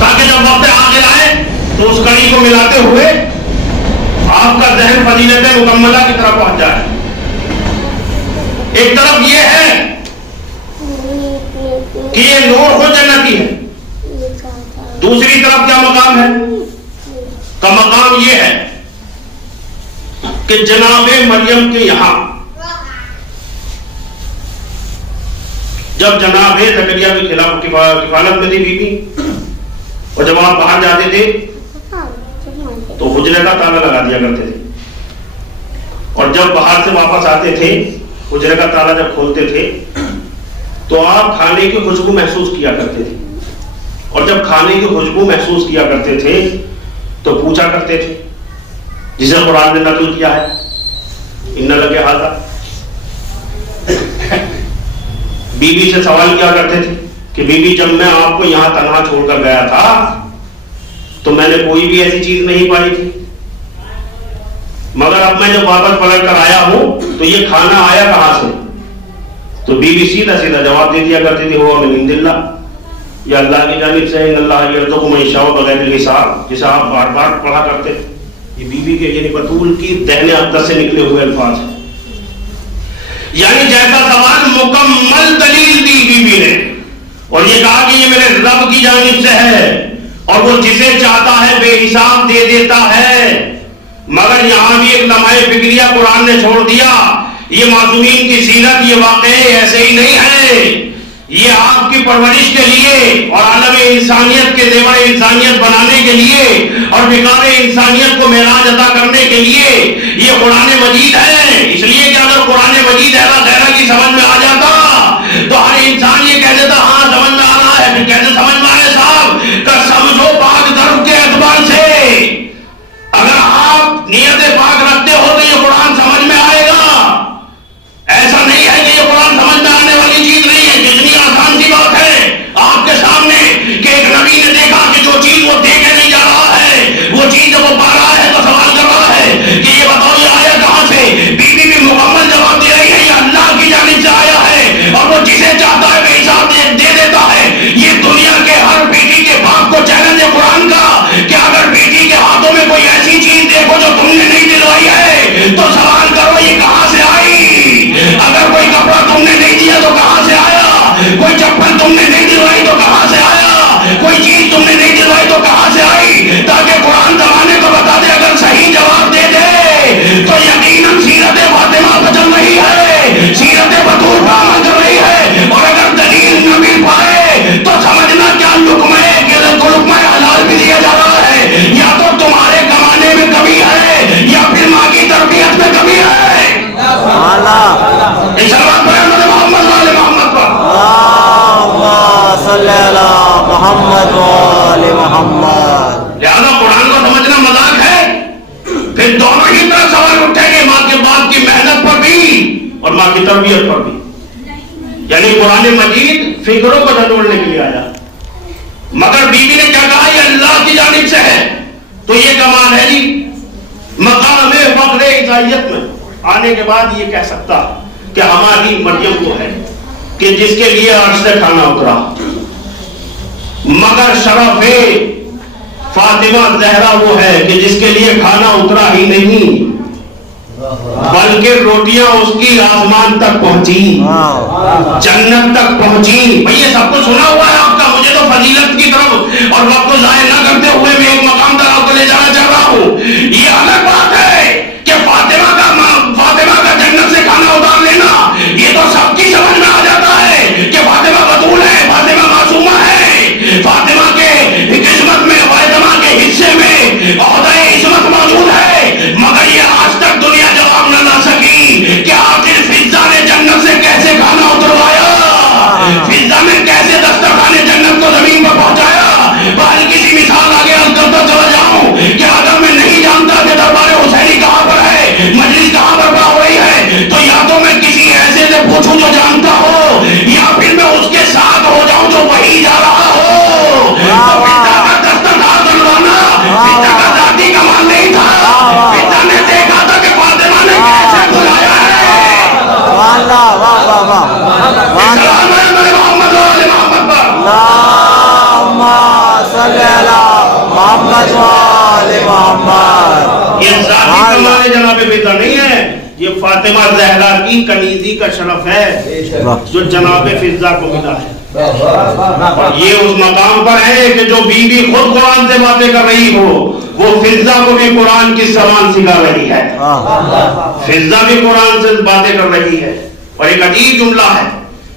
تاکہ جب وقت آخر آئے تو اس کڑی کو ملاتے ہوئے آپ کا ذہن فضیلت مکملہ کی طرف پہنچ جائے۔ ایک طرف یہ ہے کہ یہ نور خود جنتی ہے، دوسری طرف کیا مقام ہے؟ کا مقام یہ ہے کہ جناب مریم کے یہاں جب جناب زکریا کی کفالت میں تھی بی بی اور جب آپ باہر جاتے تھے تو حجرے کا تالا لگا دیا کرتے تھے اور جب باہر سے واپس آتے تھے حجرے کا تالا جب کھولتے تھے تو آپ کھانے کی خوشبو محسوس کیا کرتے تھے اور جب کھانے کی خوشبو محسوس کیا کرتے تھے تو پوچھا کرتے تھے جسے قرآن نے نقل کیا ہے ان لگے ہاتھا، بی بی سے سوال کیا کرتے تھے کہ بی بی جب میں آپ کو یہاں تنہا چھوڑ کر گیا تھا تو میں نے کوئی بھی ایسی چیز نہیں پائی تھی، مگر اب میں جب واپس پلٹ کر آیا ہوں تو یہ کھانا آیا کہاں سے؟ تو بی بی سیدھا سیدھا جواب دے دیا کرتی تھی ہوا من عند اللہ، یہ اللہ کی جانب سے، ان اللہ یرزق من یشاء بغیر حساب، جسے آپ بار بار پڑھا کرتے تھے۔ یہ بی بی کے یعنی بطول کی دہن اقدس سے نکلے ہوئے الفاظ ہیں۔ یعنی جیسا سوال مکمل دلیل دی بی بی نے اور یہ کہا کہ یہ میرے رب کی جانب سے ہے اور وہ جسے چاہتا ہے بے حساب دے دیتا ہے، مگر یہاں بھی ایک لمحہ فکریہ قرآن نے چھوڑ دیا۔ یہ معصومین کی سیرت، یہ واقعے ایسے ہی نہیں ہے، یہ آپ کی پرورش کے لیے اور عالم انسانیت کے زیور انسانیت بنانے کے لیے اور وقار انسانیت کو معراج عطا کرنے کے لیے یہ قرآن مجید ہے۔ اس لیے کہ اگر قرآن مجید غیرہ کی سمجھ میں آ جاتا تو ہر انسان یہ کہہ دیتا ہاں سمجھ میں آ رہا ہے، پھر کیسے سمجھ میں آئے صاحب کہ سمجھو پاک درب کے اعتبار سے اگر آپ نیت پاک رکھتے ہو تو یہ قرآن سمجھ چیز جب وہ پا رہا ہے تو سوال کر رہا ہے کہ یہ بتاؤ یہ آیا کہاں سے؟ بیوی بھی مکمل جواب دے رہی ہے یہ اللہ کی جانب سے آیا ہے، اور وہ جسے چاہتا ہے بے حساب دے دیتا ہے۔ یہ دنیا کے ہر بیٹی کے باپ کو چیلنج ہے قرآن کا کہ اگر بیٹی کے ہاتھوں میں کوئی ایسی چیز دیکھو جو تم نے نہیں دلوائی ہے تو سوال کرو یہ کہاں سے آئی؟ اگر کوئی کپڑا تم نے نہیں دیا تو کہاں سے آیا؟ کوئی چپل تم نے نہیں دلوائی تو کہاں سے آیا؟ کوئی چیز تم نے نہیں دلوائی تو کہاں سے آئی؟ تاکہ قرآن زمانے کو بتا دے اگر صحیح جواب دے دے تو یقیناً سیرت فاطمہ پر چل رہی ہے، سیرت بطول پر عمل کر رہی ہے، اور اگر دلیل نہ مل پائے تو سمجھنا کیا لقمہ حلال بھی دیا جا رہا ہے، یا تو تمہارے کمانے میں کمی ہے یا پھر ماں کی تربیت میں کمی ہے۔ محمد وآل محمد۔ لہذا قرآن کو سمجھنا مذاق ہے، پھر دونوں ہی طرح سوال اٹھیں گے، ماں کے باپ کی محنت پر بھی اور ماں کی تربیت پر بھی۔ یعنی قرآن مجید فکروں کو جھنجھوڑنے کے لیے آیا، مگر بیوی نے کیا کہا یہ اللہ کی جانب سے ہے، تو یہ کمال ہے جی۔ مقام فخر عیسائیت میں آنے کے بعد یہ کہہ سکتا کہ ہماری مریم وہ ہے کہ جس کے لیے عرش سے کھانا اترا، مگر شرف فاطمہ زہرا وہ ہے کہ جس کے لیے کھانا اترا ہی نہیں بلکہ روٹیاں اس کی آسمان تک پہنچی، جنت تک پہنچی۔ بھئی یہ سب کو سنا ہوا ہے آپ کا، مجھے تو فضیلت کی طرف اور وقت کو ضائع نہ کرتے ہوئے میں ایک مقام تک آپ کو لے جانا چاہ رہا ہوں۔ یہ الگ بات ہے کہ فاطمہ کا جنت سے کھانا اتار لینا، یہ تو سب کی سمجھ میں آ جاتا ہے کہ فاطمہ بطول ہے، فاطمہ معصومہ ہے، فاطمہ کے قسمت میں، فاطمہ کے حصے میں عہدہ عصمت موجود ہے، مگر یہ آج تک دنیا جواب نہ لا سکی کہ آخر فضا نے جنت سے کیسے کھانا اتروایا، فضا نے کیسے دسترخوان جنت کو زمین پر پہنچایا۔ بہر کسی مثال آگے کرتا چلا جاؤں کہ اگر میں نہیں جانتا کہ دربار حسینی کہاں پر ہے، مجلس کہاں برپا ہو رہی ہے، تو یا تو میں کسی ایسے سے پوچھوں جو جانتا ہو، یا پھر میں اس کے ساتھ ہو جاؤں جو وہی جا رہا ہو۔ تو فضا کا دسترخوان بنوانا فضا کا ذاتی کمال نہیں تھا، فضا نے دیکھا تھا کہ فاطمہ نے کیسے بلایا ہے۔ سلام ہے محمد وآل محمد پر۔ اللہم صلی علی محمد وآل محمد۔ یہ ذاتی کمال جناب فضا نہیں ہے، یہ فاطمہ زہرا کی کنیزی کا شرف ہے جو جناب فضا کو ملا ہے۔ اور یہ اس مقام پر ہے کہ جو بیوی خود قرآن سے باتیں کر رہی ہو وہ فضا کو بھی قرآن کی زبان سکھا رہی ہے، فضا بھی قرآن سے باتیں کر رہی ہے۔ اور ایک عجیب جملہ ہے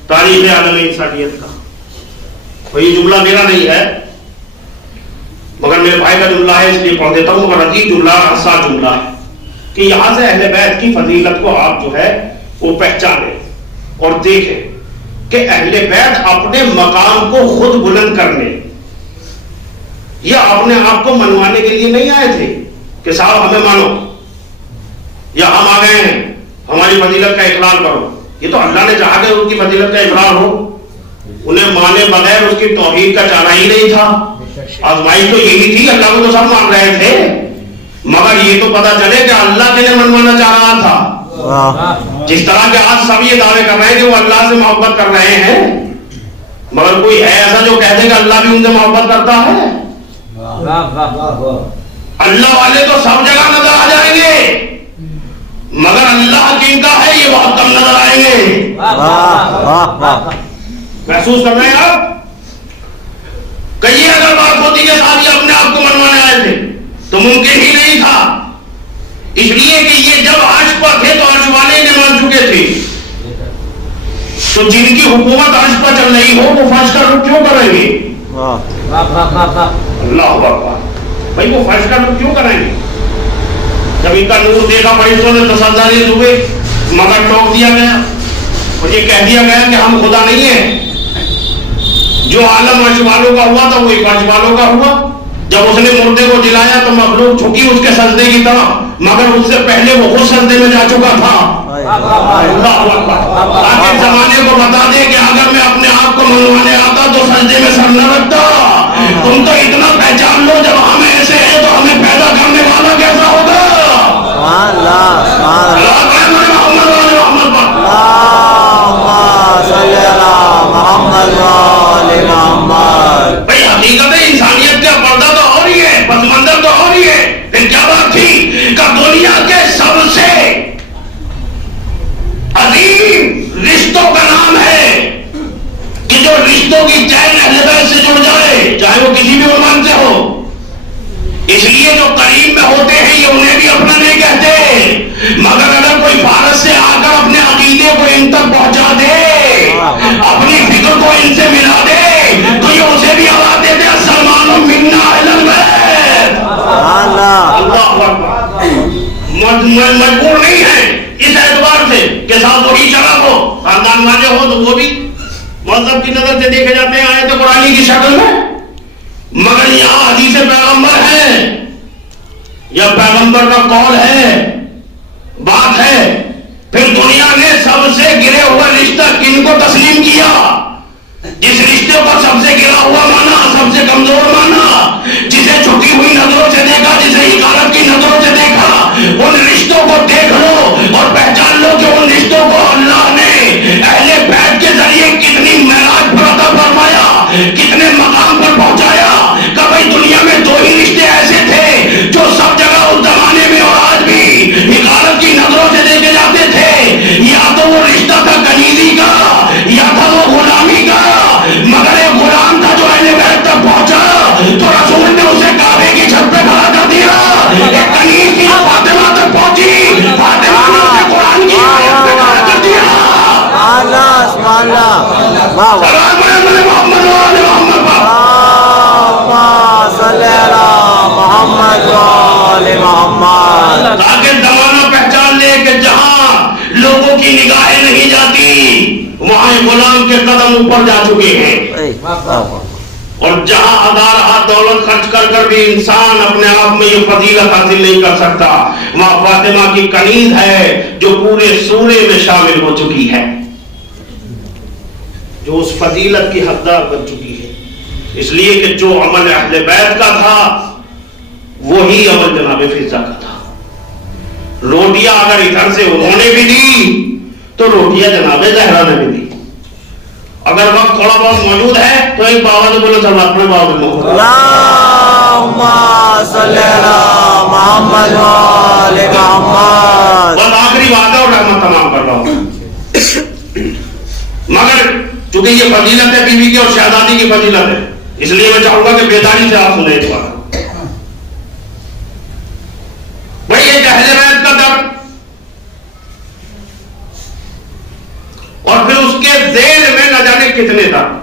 تاریخ عالم انسانیت کا، کوئی جملہ میرا نہیں ہے مگر میرے بھائی کا جملہ ہے اس لیے پڑھ دیتا ہوں، اور عجیب جملہ، حساس جملہ ہے کہ یہاں سے اہل بیت کی فضیلت کو آپ جو ہے وہ پہچانیں اور دیکھیں کہ اہل بیت اپنے مقام کو خود بلند کرنے یا اپنے آپ کو منوانے کے لیے نہیں آئے تھے کہ صاحب ہمیں مانو یا ہم آ گئے ہیں ہماری فضیلت کا اقرار کرو۔ یہ تو اللہ نے چاہا کہ ان کی فضیلت کا اقرار ہو، انہیں مانے بغیر اس کی توحید کا چارہ ہی نہیں تھا۔ آزمائش تو یہی تھی، اللہ کو تو سب مان رہے تھے مگر یہ تو پتا چلے کہ اللہ کے لیے منوانا چاہ رہا تھا۔ جس طرح کہ آج سب یہ دعوے کر رہے ہیں کہ وہ اللہ سے محبت کر رہے ہیں، مگر کوئی ہے ایسا جو کہہ دے کہ اللہ بھی ان سے محبت کرتا ہے؟ اللہ والے تو سب جگہ نظر آ جائیں گے مگر اللہ کن کا ہے یہ بہت کم نظر آئیں گے۔ محسوس کر رہے ہیں آپ؟ کہیے اگر بات ہوتی کہ صاحب یہ اپنے آپ کو منوانے آئے تھے تو ممکن ہی نہیں تھا، اس لیے کہ یہ جب عرش پر تھے تو عرش والے نے مان چکے تھے، تو جن کی حکومت عرش پر چل رہی ہو وہ فرش کا رخ کیوں کریں گے؟ اللہ اکبر، بھائی وہ فرش کا رخ کیوں کریں گے؟ جب ان کا نور دیکھا فرشتوں نے تصدیق ہوئے مگر ٹوک دیا گیا اور یہ کہہ دیا گیا کہ ہم خدا نہیں ہیں۔ جو عالم عرش والوں کا ہوا تھا وہی فرش والوں کا ہوا۔ جب اس نے مردے کو جلایا تو مخلوق جھکی اس کے سجدے کی طرح، مگر اس سے پہلے وہ خود سجدے میں جا چکا تھا۔ اللہ اکبر، تاکہ زمانے کو بتا دے کہ اگر میں اپنے آپ کو منوانے آتا تو سجدے میں سر نہ رکھتا۔ تم تو اتنا پہچان لو جب ہم ایسے ہیں تو ہمیں پیدا پھر کیا بات تھی کہ دنیا کے سب سے عظیم رشتوں کا نام ہے کہ جو رشتوں کی چین اہل بیت سے جڑ جائے، چاہے وہ کسی بھی عنوان سے ہو. اس لیے جو قریب میں ہوتے ہیں یہ انہیں بھی اپنا نہیں کہتے، مگر اگر کوئی بھارت سے آ کر اپنے عقیدے کو ان تک پہنچا دے، اپنی فکر کو ان سے ملا دے، تو یہ اسے بھی آواز دیتے ہیں سلمان منا اہل البیت. مجبور نہیں ہے اس اعتبار سے کہ ساتھ وہی شرف ہو، خاندان والے ہو تو وہ بھی مذہب کی نظر سے دیکھے جاتے ہیں آیت قرآنی کی شکل میں. مگر یہاں حدیث پیغمبر ہے یا پیغمبر کا قول ہے، بات ہے. پھر دنیا نے سب سے گرے ہوا رشتہ کن کو تسلیم کیا؟ جس رشتے کو سب سے گرا ہوا مانا، سب سے کمزور مانا، جسے جھکی ہوئی نظروں سے دیکھا، جسے حقارت کی نظروں سے دیکھا، ان رشتوں کو دیکھ لو اور پہچان لو کہ ان رشتوں کو اللہ نے اہل بیت کے ذریعے کتنی معراج پر عطا فرمایا، کتنے مقام پر پہنچایا. کہ بھائی دنیا میں دو ہی رشتے ایسے تھے جو سب جگہ اس زمانے میں اور آج بھی حقارت کی نظروں سے دیکھے جاتے تھے. یا تو وہ رشتہ تھا کنیزی کا یا تھا وہ غلامی کا، مگر ایک غلام تھا جو اہل بیت تک پہنچا تو رسول نے اسے کعبے کی چھت پہ کھڑا کر دیا. ایک کنیز تھی فاطمہ تک پہنچی، فاطمہ نے اسے قرآن کی آیت پہ کھڑا کر دیا. محمد محمد تاکہ زمانہ پہچان لے کہ جہاں لوگوں کی نگاہیں نہیں جاتی وہاں غلام کے قدم اوپر جا چکے ہیں. اور جہاں ہزار دولت خرچ کر کر بھی انسان اپنے آپ میں یہ فضیلت حاصل نہیں کر سکتا، وہاں فاطمہ کی کنیز ہے جو پورے سورے میں شامل ہو چکی ہے، جو اس فضیلت کی حقدار بن چکی ہے. اس لیے کہ جو عمل اہل بیت کا تھا وہی عمل جناب فضہ کا تھا. روٹیاں اگر ادھر سے انہوں نے بھی دی تو روٹیاں جناب زہرا نے بھی دی. اگر وقت تھوڑا بہت موجود ہے تو ایک بابا نے بولو چلو اپنے بابا نے اللہم صلی اللہ محمد وآل محمد. بس آخری بات ہے اور رحمت تمام کر رہا ہوں. مگر چونکہ یہ فضیلت ہے بیوی کی اور شہزادی کی فضیلت ہے، اس لیے میں چاہوں گا کہ بیداری سے آپ سنیں اس بات. بھائی ایک اہل بیت کا درد اور پھر اس کے ذیل میں نہ جانے کتنے درد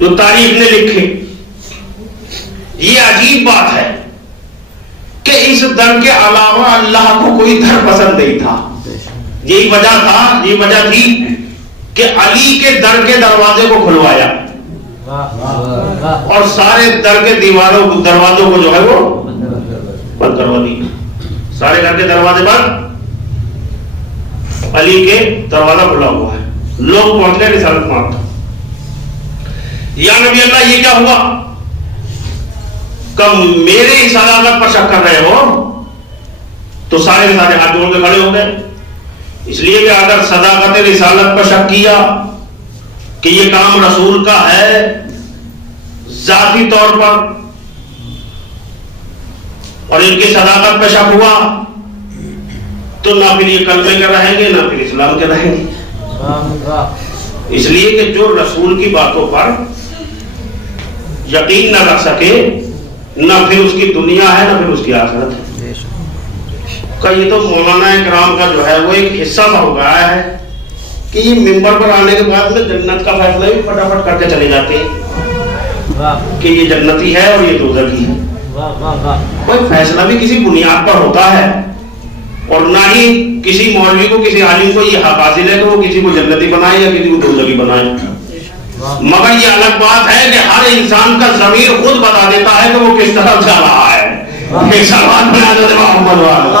جو تاریخ نے لکھے. یہ عجیب بات ہے کہ اس در کے علاوہ اللہ کو کوئی در پسند نہیں تھا. یہی وجہ تھی کہ علی کے در کے دروازے کو کھلوایا اور سارے در کے دروازوں کو جو ہے وہ بند کروا دی. سارے گھر کے دروازے بند، علی کے دروازہ کھلا ہوا ہے. لوگ پہنچ گئے رسالت مانگتے، یا نبی اللہ یہ کیا ہوا کہ میرے اس عدالت پر شک کر رہے ہو؟ تو سارے ہاتھ جوڑ کے کھڑے ہو گئے. اس لیے کہ اگر صداقت رسالت پر شک کیا کہ یہ کام رسول کا ہے ذاتی طور پر اور ان کی صداقت پہ شک ہوا تو نہ پھر یہ کلمے کے رہیں گے نہ پھر اسلام کے رہیں گے. اس لیے کہ جو رسول کی باتوں پر یقین نہ رکھ سکے نہ پھر اس کی دنیا ہے نہ پھر اس کی آخرت ہے. کہ یہ تو مولانا کرام کا جو ہے وہ ایک حصہ سا ہو گیا ہے کہ یہ ممبر پر آنے کے بعد میں جنت کا فیصلہ بھی فٹافٹ کر کے چلے جاتے ہیں کہ یہ جنتی ہے اور یہ دوزخی ہے. کوئی فیصلہ بھی کسی بنیاد پر ہوتا ہے اور نہ ہی کسی مولوی کو کسی عالم کو یہ حق حاصل ہے کہ وہ کسی کو جنتی بنائے یا کسی کو دوزخی بنائے. مگر یہ الگ بات ہے کہ ہر انسان کا ضمیر خود بتا دیتا ہے کہ وہ کس طرف جا رہا ہے. ایک سوال بنا دو محمد محمد.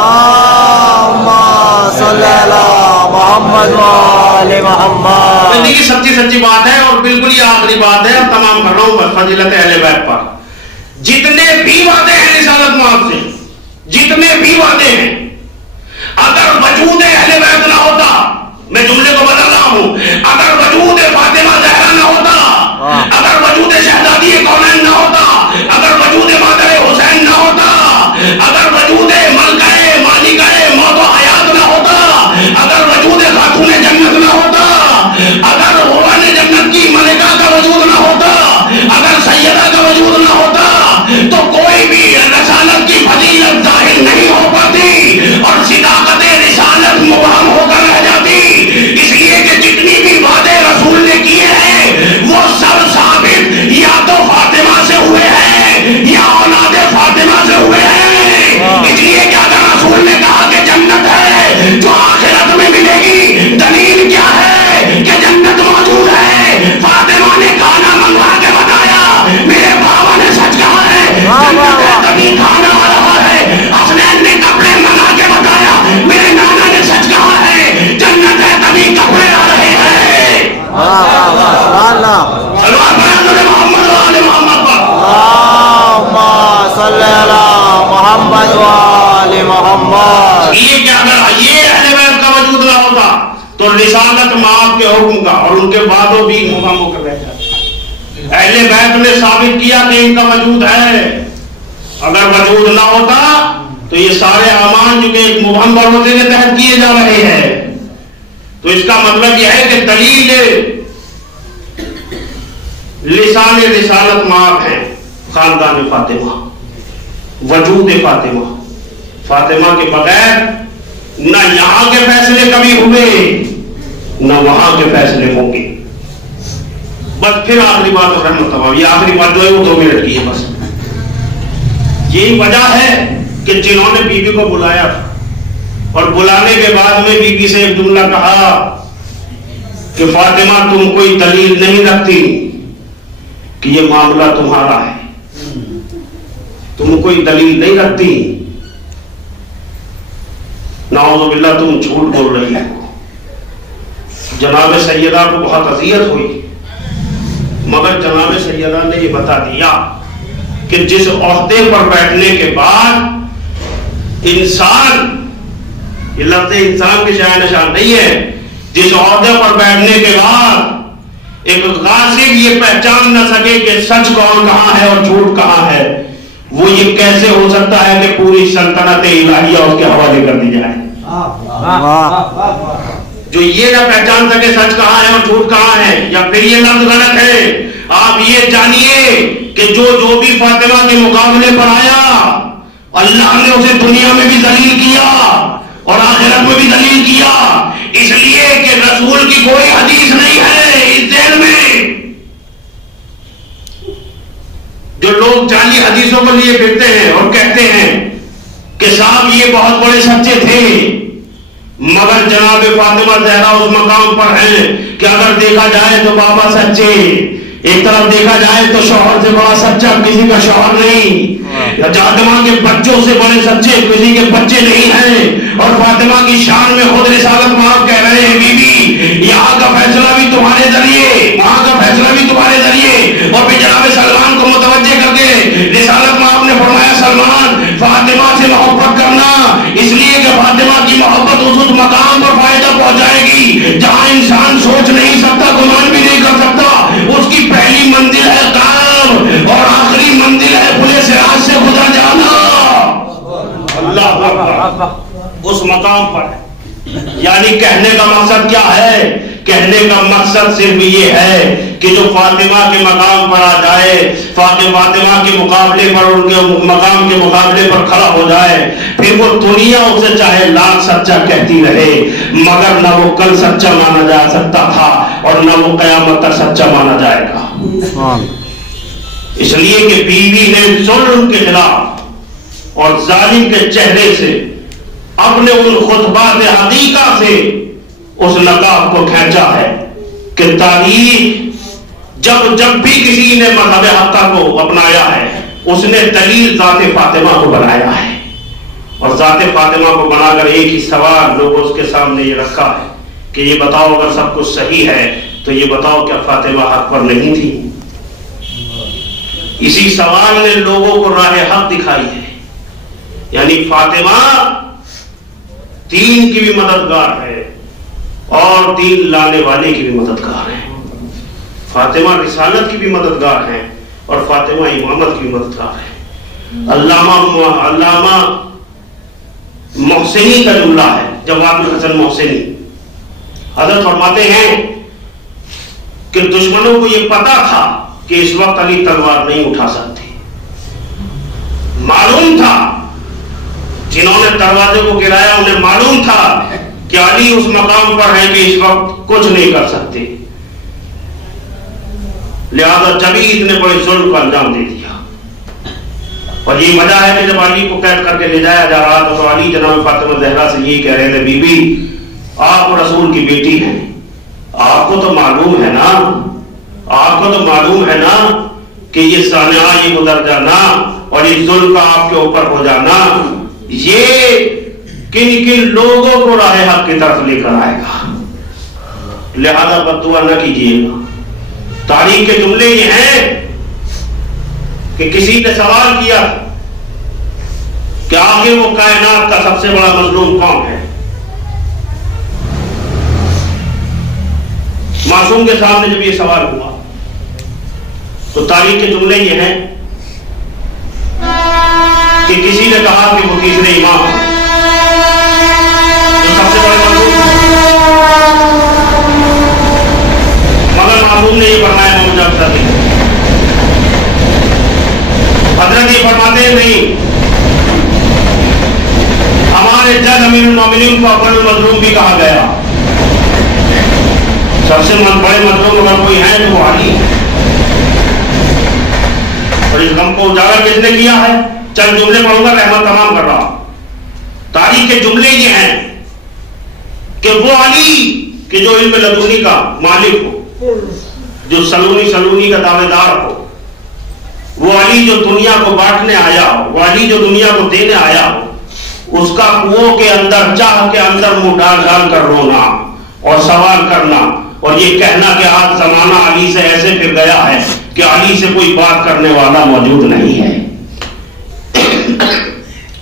سچی بات ہے اور بالکل یہ آخری بات ہے. اب تمام کر رہا ہوں فضیلت اہل بیت پر. جتنے بھی وعدے ہیں رسالت مآب سے، جتنے بھی وعدے ہیں، اگر وجود اہل بیت نہ ہوتا، میں جملے کو بدل رہا ہوں، اگر وجود فاطمہ زہرا نہ ہوتا، اگر وجود شہزادی کونین نہ ہوتا، اگر محمد وآل محمد. یہ کہ اگر یہ اہل بیت کا وجود نہ ہوتا تو رسالت معاف کے حکم کا اور ان کے بعدوں بھی مبہم ہو کر رہ جاتا. اہل بیت نے ثابت کیا کہ ان کا وجود ہے. اگر وجود نہ ہوتا تو یہ سارے اعمال جو کہ ایک مبہم بروتے کے تحت کیے جا رہے ہیں. تو اس کا مطلب یہ ہے کہ دلیل لسان رسالت معاف ہے خاندان فاطمہ، وجود فاطمہ. فاطمہ کے بغیر نہ یہاں کے فیصلے کبھی ہوئے نہ وہاں کے فیصلے ہوں گے. بس پھر آخری بات اور رحمت اللہ، یہ آخری بات جو ہے وہ 2 منٹ کی ہے بس. یہی وجہ ہے کہ جنہوں نے بی بی کو بلایا اور بلانے کے بعد میں بی بی سے ایک جملہ کہا کہ فاطمہ تم کوئی دلیل نہیں رکھتی کہ یہ معاملہ تمہارا ہے، تم کوئی دلیل نہیں رکھتی، نعوذ باللہ تم جھوٹ بول رہی ہو. جناب سیدہ کو بہت اذیت ہوئی، مگر جناب سیدہ نے یہ بتا دیا کہ جس عہدے پر بیٹھنے کے بعد انسان، یہ لفظ انسان کے شاہ نشان نہیں ہے، جس عہدے پر بیٹھنے کے بعد ایک غاصب یہ پہچان نہ سکے کہ سچ کون کہاں ہے اور جھوٹ کہاں ہے، وہ یہ کیسے ہو سکتا ہے کہ پوری سلطنت الہیہ اس کے حوالے کر دی جائے. جو یہ نہ پہچان سکے سچ کہاں ہے اور جھوٹ کہاں ہے، یا پھر یہ لفظ غلط ہے. آپ یہ جانیے کہ جو بھی فاطمہ کے مقابلے پر آیا اللہ نے اسے دنیا میں بھی ذلیل کیا اور آخرت میں بھی ذلیل کیا، اس لیے کہ رسول کی کوئی حدیث نہیں ہے اس ذہن میں. جو لوگ جعلی حدیثوں کو لیے پھرتے ہیں اور کہتے ہیں کہ صاحب یہ بہت بڑے سچے تھے، مگر جناب فاطمہ زہرا اس مقام پر ہیں کہ اگر دیکھا جائے تو بابا سچے، ایک طرف دیکھا جائے تو شوہر سے بڑا سچا کسی کا شوہر نہیں، فاطمہ کے بچوں سے بڑے سچے کسی کے بچے نہیں ہیں. اور فاطمہ کی شان میں خود رسالت معاف کہہ رہے ہیں بی بی یہاں کا فیصلہ بھی تمہارے ذریعے، وہاں کا فیصلہ بھی تمہارے ذریعے. اور پھر جناب سلمان کو متوجہ کر کے رسالت معاف نے فرمایا سلمان فاطمہ سے محبت کرنا، اس لیے کہ فاطمہ کی محبت اس مقام پر فائدہ پہنچائے گی جہاں انسان سوچ نہیں سکتا، گمان بھی نہیں کر سکتا. اس کی پہلی منزل ہے قیام اور آخری منزل ہے پورے صراط سے گزر جانا. اللہ اکبر، اس مقام پر. یعنی کہنے کا مقصد کیا ہے؟ کہنے کا مقصد صرف یہ ہے کہ جو فاطمہ کے مقام پر آ جائے، فاطمہ کے مقابلے پر، ان کے مقام کے مقابلے پر کھڑا ہو جائے، پھر وہ دنیا اسے چاہے لاکھ سچا کہتی رہے مگر نہ وہ کل سچا مانا جا سکتا تھا اور نہ وہ قیامت تک سچا مانا جائے گا. اس لیے کہ بیوی نے ظلم کے خلاف اور ظالم کے چہرے سے اپنے ان خطبات حقیقہ سے اس نقاب کو کھینچا ہے کہ تاریخ جب بھی کسی نے مذہب حقہ کو اپنایا ہے اس نے دلیل ذات فاطمہ کو بنایا ہے. اور ذات فاطمہ کو بنا کر ایک ہی سوال لوگوں اس کے سامنے یہ رکھا ہے کہ یہ بتاؤ اگر سب کچھ صحیح ہے تو یہ بتاؤ کیا فاطمہ حق پر نہیں تھی؟ اسی سوال نے لوگوں کو راہ حق دکھائی ہے. یعنی فاطمہ دین کی بھی مددگار ہے اور دین لانے والے کی بھی مددگار ہے. فاطمہ رسالت کی بھی مددگار ہے اور فاطمہ امامت کی بھی مددگار ہے. علامہ محسنی کا جملہ ہے، جواد الحسن محسنی حضرت فرماتے ہیں کہ دشمنوں کو یہ پتا تھا کہ اس وقت علی تلوار نہیں اٹھا سکتے. معلوم تھا، جنہوں نے دروازے کو گرایا انہیں معلوم تھا کہ علی اس مقام پر ہے کہ اس وقت کچھ نہیں کر سکتے، لہذا جب ہی اتنے بڑے ظلم کا انجام دے دیا. اور یہ وجہ ہے کہ جب علی کو قید کر کے لے جایا جا رہا تھا تو علی جناب فاطمہ زہرا سے یہی کہہ رہے تھے بی بی آپ رسول کی بیٹی ہیں، آپ کو تو معلوم ہے نا، آپ کو تو معلوم ہے نا کہ یہ سانحہ یہ گزر جانا اور یہ ظلم کا آپ کے اوپر ہو جانا یہ کن کن لوگوں کو راہ حق کی طرف لے کر آئے گا، لہذا بددعا نہ کیجیے گا. تاریخ کے جملے یہ ہیں کہ کسی نے سوال کیا کہ آخر وہ کائنات کا سب سے بڑا مظلوم کون ہے؟ معصوم کے سامنے جب یہ سوال ہوا تو تاریخ کے جملے یہ ہیں کہ کسی نے کہا کہ وہ تیسرے امام ہیں جو سب سے بڑے مظلوم ہیں، مگر معصوم نے یہ فرمایا میں مجھے افسر نہیں۔ حضرت یہ فرماتے ہیں نہیں، ہمارے جج امیر المومنین کو اول المظلوم بھی کہا گیا، سب سے بڑے مظلوم اگر کوئی ہے تو وہ علی ہے۔ اور اس غم کو اجاگر کس نے کیا ہے؟ چند جملے پڑھوں گا، رحمت تمام کر رہا ہوں۔ تاریخ کے جملے یہ ہیں کہ وہ علی کہ جو علم لدنی کا مالک ہو، جو سلونی کا دعوے دار ہو، وہ علی جو دنیا کو بانٹنے آیا ہو، وہ علی جو دنیا کو دینے آیا ہو، اس کا کنووں کے اندر چاہ کے اندر منہ ڈال ڈال کر رونا اور سوال کرنا اور یہ کہنا کہ آج زمانہ علی سے ایسے پھر گیا ہے کہ علی سے کوئی بات کرنے والا موجود نہیں ہے۔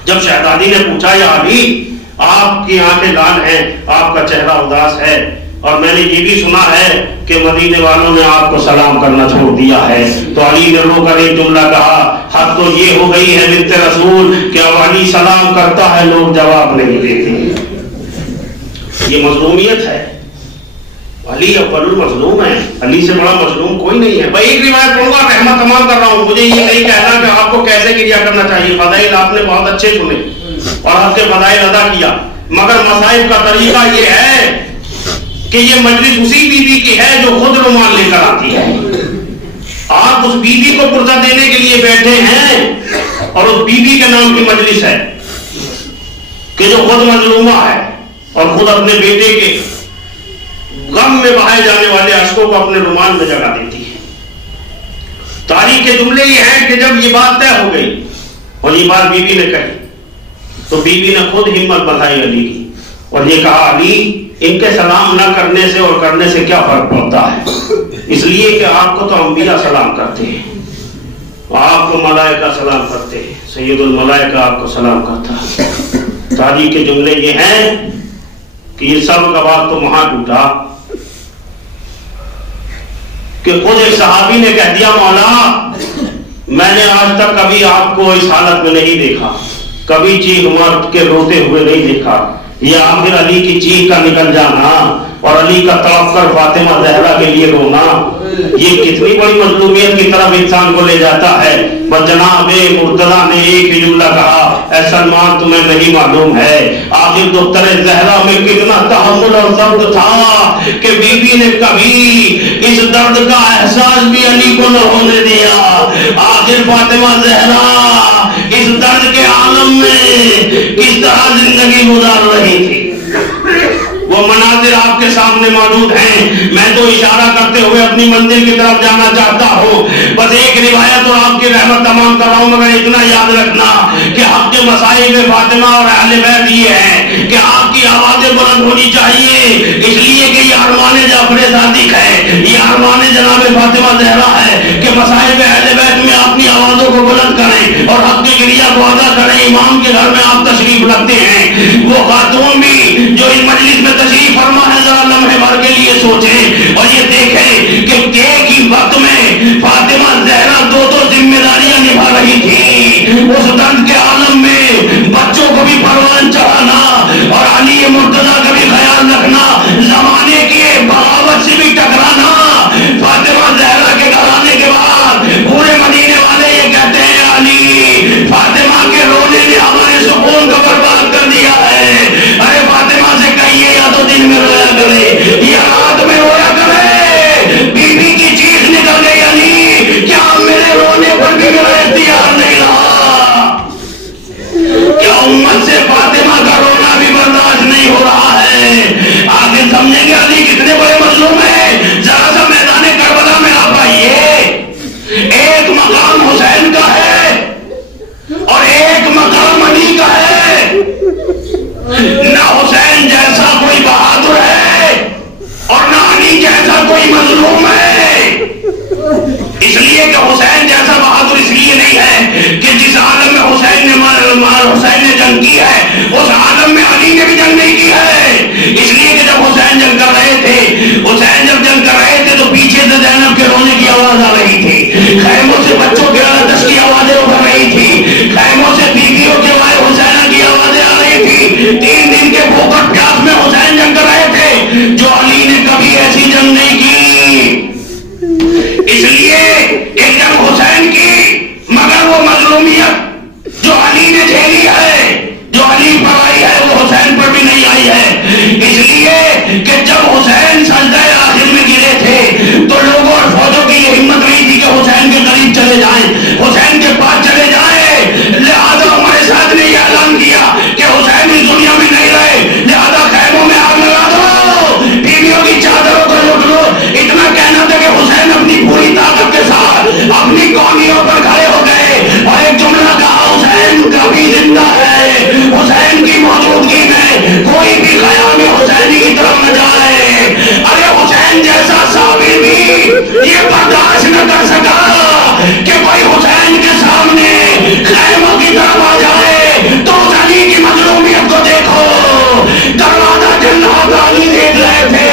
جب شہزادی نے پوچھا یا علی آپ کی آنکھیں لال ہیں، آپ کا چہرہ اداس ہے، اور میں نے یہ بھی سنا ہے کہ مدینے والوں نے آپ کو سلام کرنا چھوڑ دیا ہے، تو علی نے رو کر ایک جملہ کہا، حد تو یہ ہو گئی ہے بنت رسول کہ اب علی سلام کرتا ہے لوگ جواب نہیں دیتے۔ یہ مظلومیت ہے۔ علی اول المظلوم ہے، علی سے بڑا مظلوم کوئی نہیں ہے۔ بھائی ایک روایت پڑھوں گا، رحمت تمام کر رہا ہوں، مجھے یہ نہیں کہنا کہ آپ کو کیسے کریا کرنا چاہیے، فضائل آپ نے بہت اچھے سنے اور آپ کے فضائل ادا کیا، مگر مصائب کا طریقہ یہ ہے کہ یہ مجلس اسی بی بی کی ہے جو خود رومال لے کر آتی ہے۔ آپ اس بی بی کو پرزہ دینے کے لیے بیٹھے ہیں اور اس بی بی کے نام کی مجلس ہے کہ جو خود مظلومہ ہے اور خود اپنے بیٹے کے غم میں بہائے جانے والے اشکوں کو اپنے رومال میں جگہ دیتی ہے۔ تاریخ کے جملے یہ ہیں کہ جب یہ بات طے ہو گئی اور یہ بات بی بی نے کہی تو بی بی نے خود ہمت بڑھائی علی کی اور یہ کہا، علی ان کے سلام نہ کرنے سے اور کرنے سے کیا فرق پڑتا ہے؟ اس لیے کہ آپ کو تو انبیاء سلام کرتے ہیں، آپ کو ملائکہ سلام کرتے ہیں، سید الملائکہ آپ کو سلام کرتا ہے۔ تاریخ کے جملے یہ ہیں کہ یہ سب کا بات تو وہاں ٹوٹا کہ خود ایک صحابی نے کہہ دیا، مولا میں نے آج تک کبھی آپ کو اس حالت میں نہیں دیکھا، کبھی چیخ مار کے روتے ہوئے نہیں دیکھا، یہ آخر علی کی چیخ کا نکل جانا اور علی کا تڑپ کر فاطمہ زہرا کے لیے رونا، یہ کتنی بڑی مظلومیت کی طرف انسان کو لے جاتا ہے۔ بس جناب مرتضیٰ نے ایک ہی جملہ کہا، اے سلمان تمہیں نہیں معلوم ہے آخر دختر زہرا میں کتنا تحمل اور درد تھا کہ بی بی نے کبھی اس درد کا احساس بھی علی کو نہ ہونے دیا۔ آخر فاطمہ زہرا اس درد کے عالم میں کس طرح زندگی گزار رہی تھی، وہ مناظر آپ کے سامنے موجود ہیں۔ میں تو اشارہ کرتے ہوئے اپنی منزل کی طرف جانا چاہتا ہوں، بس ایک روایت اور آپ کی رحمت تمام کر رہا ہوں، مگر اتنا یاد رکھنا کہ حق کے مصائب فاطمہ اور اہل بیت یہ ہے کہ آپ کی آوازیں بلند ہونی چاہیے، اس لیے کہ یہ ارمان جعفر صادق ہے، یہ ارمان جناب فاطمہ زہرا ہے کہ مصائب اہل بیت میں اپنی آوازوں کو بلند کریں اور حق کی کریا کو ادا کریں۔ امام کے گھر میں آپ تشریف رکھتے ہیں، وہ خاتون بھی جو اس مجلس میں تشریف فرما ہے ذرا لمحے بھر کے لیے سوچیں اور یہ دیکھیں کہ ایک ہی وقت میں فاطمہ زہرا دو ذمہ داریاں نبھا رہی تھی، اس درد کے عالم میں بچوں کو بھی پروان چڑھانا اور علی مرتضیٰ کا بھی خیال رکھنا، زمانے کی بغاوت سے بھی ٹکرانا۔ فاطمہ زہرا کے گھر آنے کے بعد پورے مدینے والے یہ کہتے ہیں، علی فاطمہ کے رونے نے ہمارے سکون کو برباد کر دیا ہے۔ ارے فاطمہ سے کہیے یا تو دن میں رویا کرے یا رات میں رویا کرے، بی بی کی چیخ نکل گئی، علی کیا میرے رونے پر بھی میرا اختیار نہیں رہا؟ کیا امت سے فاطمہ کا رونا بھی برداشت نہیں ہو رہا ہے؟ کی ہے, اس عالم میں علی نے بھی جنگ نہیں کی ہے. اس لیے کہ جب حسین جنگ کر رہے تھے, حسین جب جنگ کر رہے تھے تو پیچھے سے زینب کے رونے کی آواز آ رہی تھی, خیموں سے بچوں کے دس کی آوازیں اٹھ رہی تھی, خیموں سے بیویوں کے وائے حسینہ کی آوازیں آ رہی تھی. 3 دن کے بھوک اور پیاس میں حسین جنگ کر رہے تھے, جو علی نے کبھی ایسی جنگ نہیں کی. اس لیے ایک جنگ حسین کی, مگر وہ مظلومیت جو علی نے جھیلی ہے, جو علی پر آئی ہے, وہ حسین پر بھی نہیں آئی ہے. اس لیے کہ جب حسین سجدہ آخر میں گرے تھے تو لوگوں اور فوجوں کی یہ ہمت نہیں تھی کہ حسین کے قریب چلے جائیں, حسین کے پاس چلے جائیں. لہذا ہمارے ساتھ نے یہ اعلان کیا کہ حسین اس دنیا میں نہیں رہے, لہذا خیموں میں آگ لگا دو, بیویوں کی چادروں کو لوٹ لو. اتنا کہنا تھا کہ حسین اپنی پوری طاقت کے ساتھ اپنی کونیوں پر کھڑے ہو گئے اور ایک جملہ کہا, حسین کبھی زندہ ہے, حسین کی موجودگی میں کوئی بھی خیام حسینی کی طرف نہ جائے. ارے حسین جیسا صابر بھی یہ برداشت نہ کر سکا کہ کوئی حسین کے سامنے خیموں کی طرف آ جائے. تو اس علی کی مظلومیت کو دیکھو, دروازہ جنات علی دیکھ رہے تھے,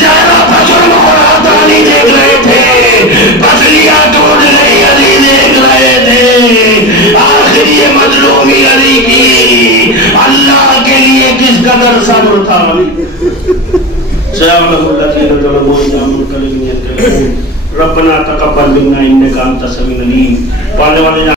زہرا فجر مخورات علی دیکھ رہے تھے, پسلیاں ٹوٹ رہی علی دیکھ رہے تھے. آخر یہ مظلومی علی کی اللہ کے لیے کس قدر صبر تھا. ربنا تقبل منا انك انت السميع العليم.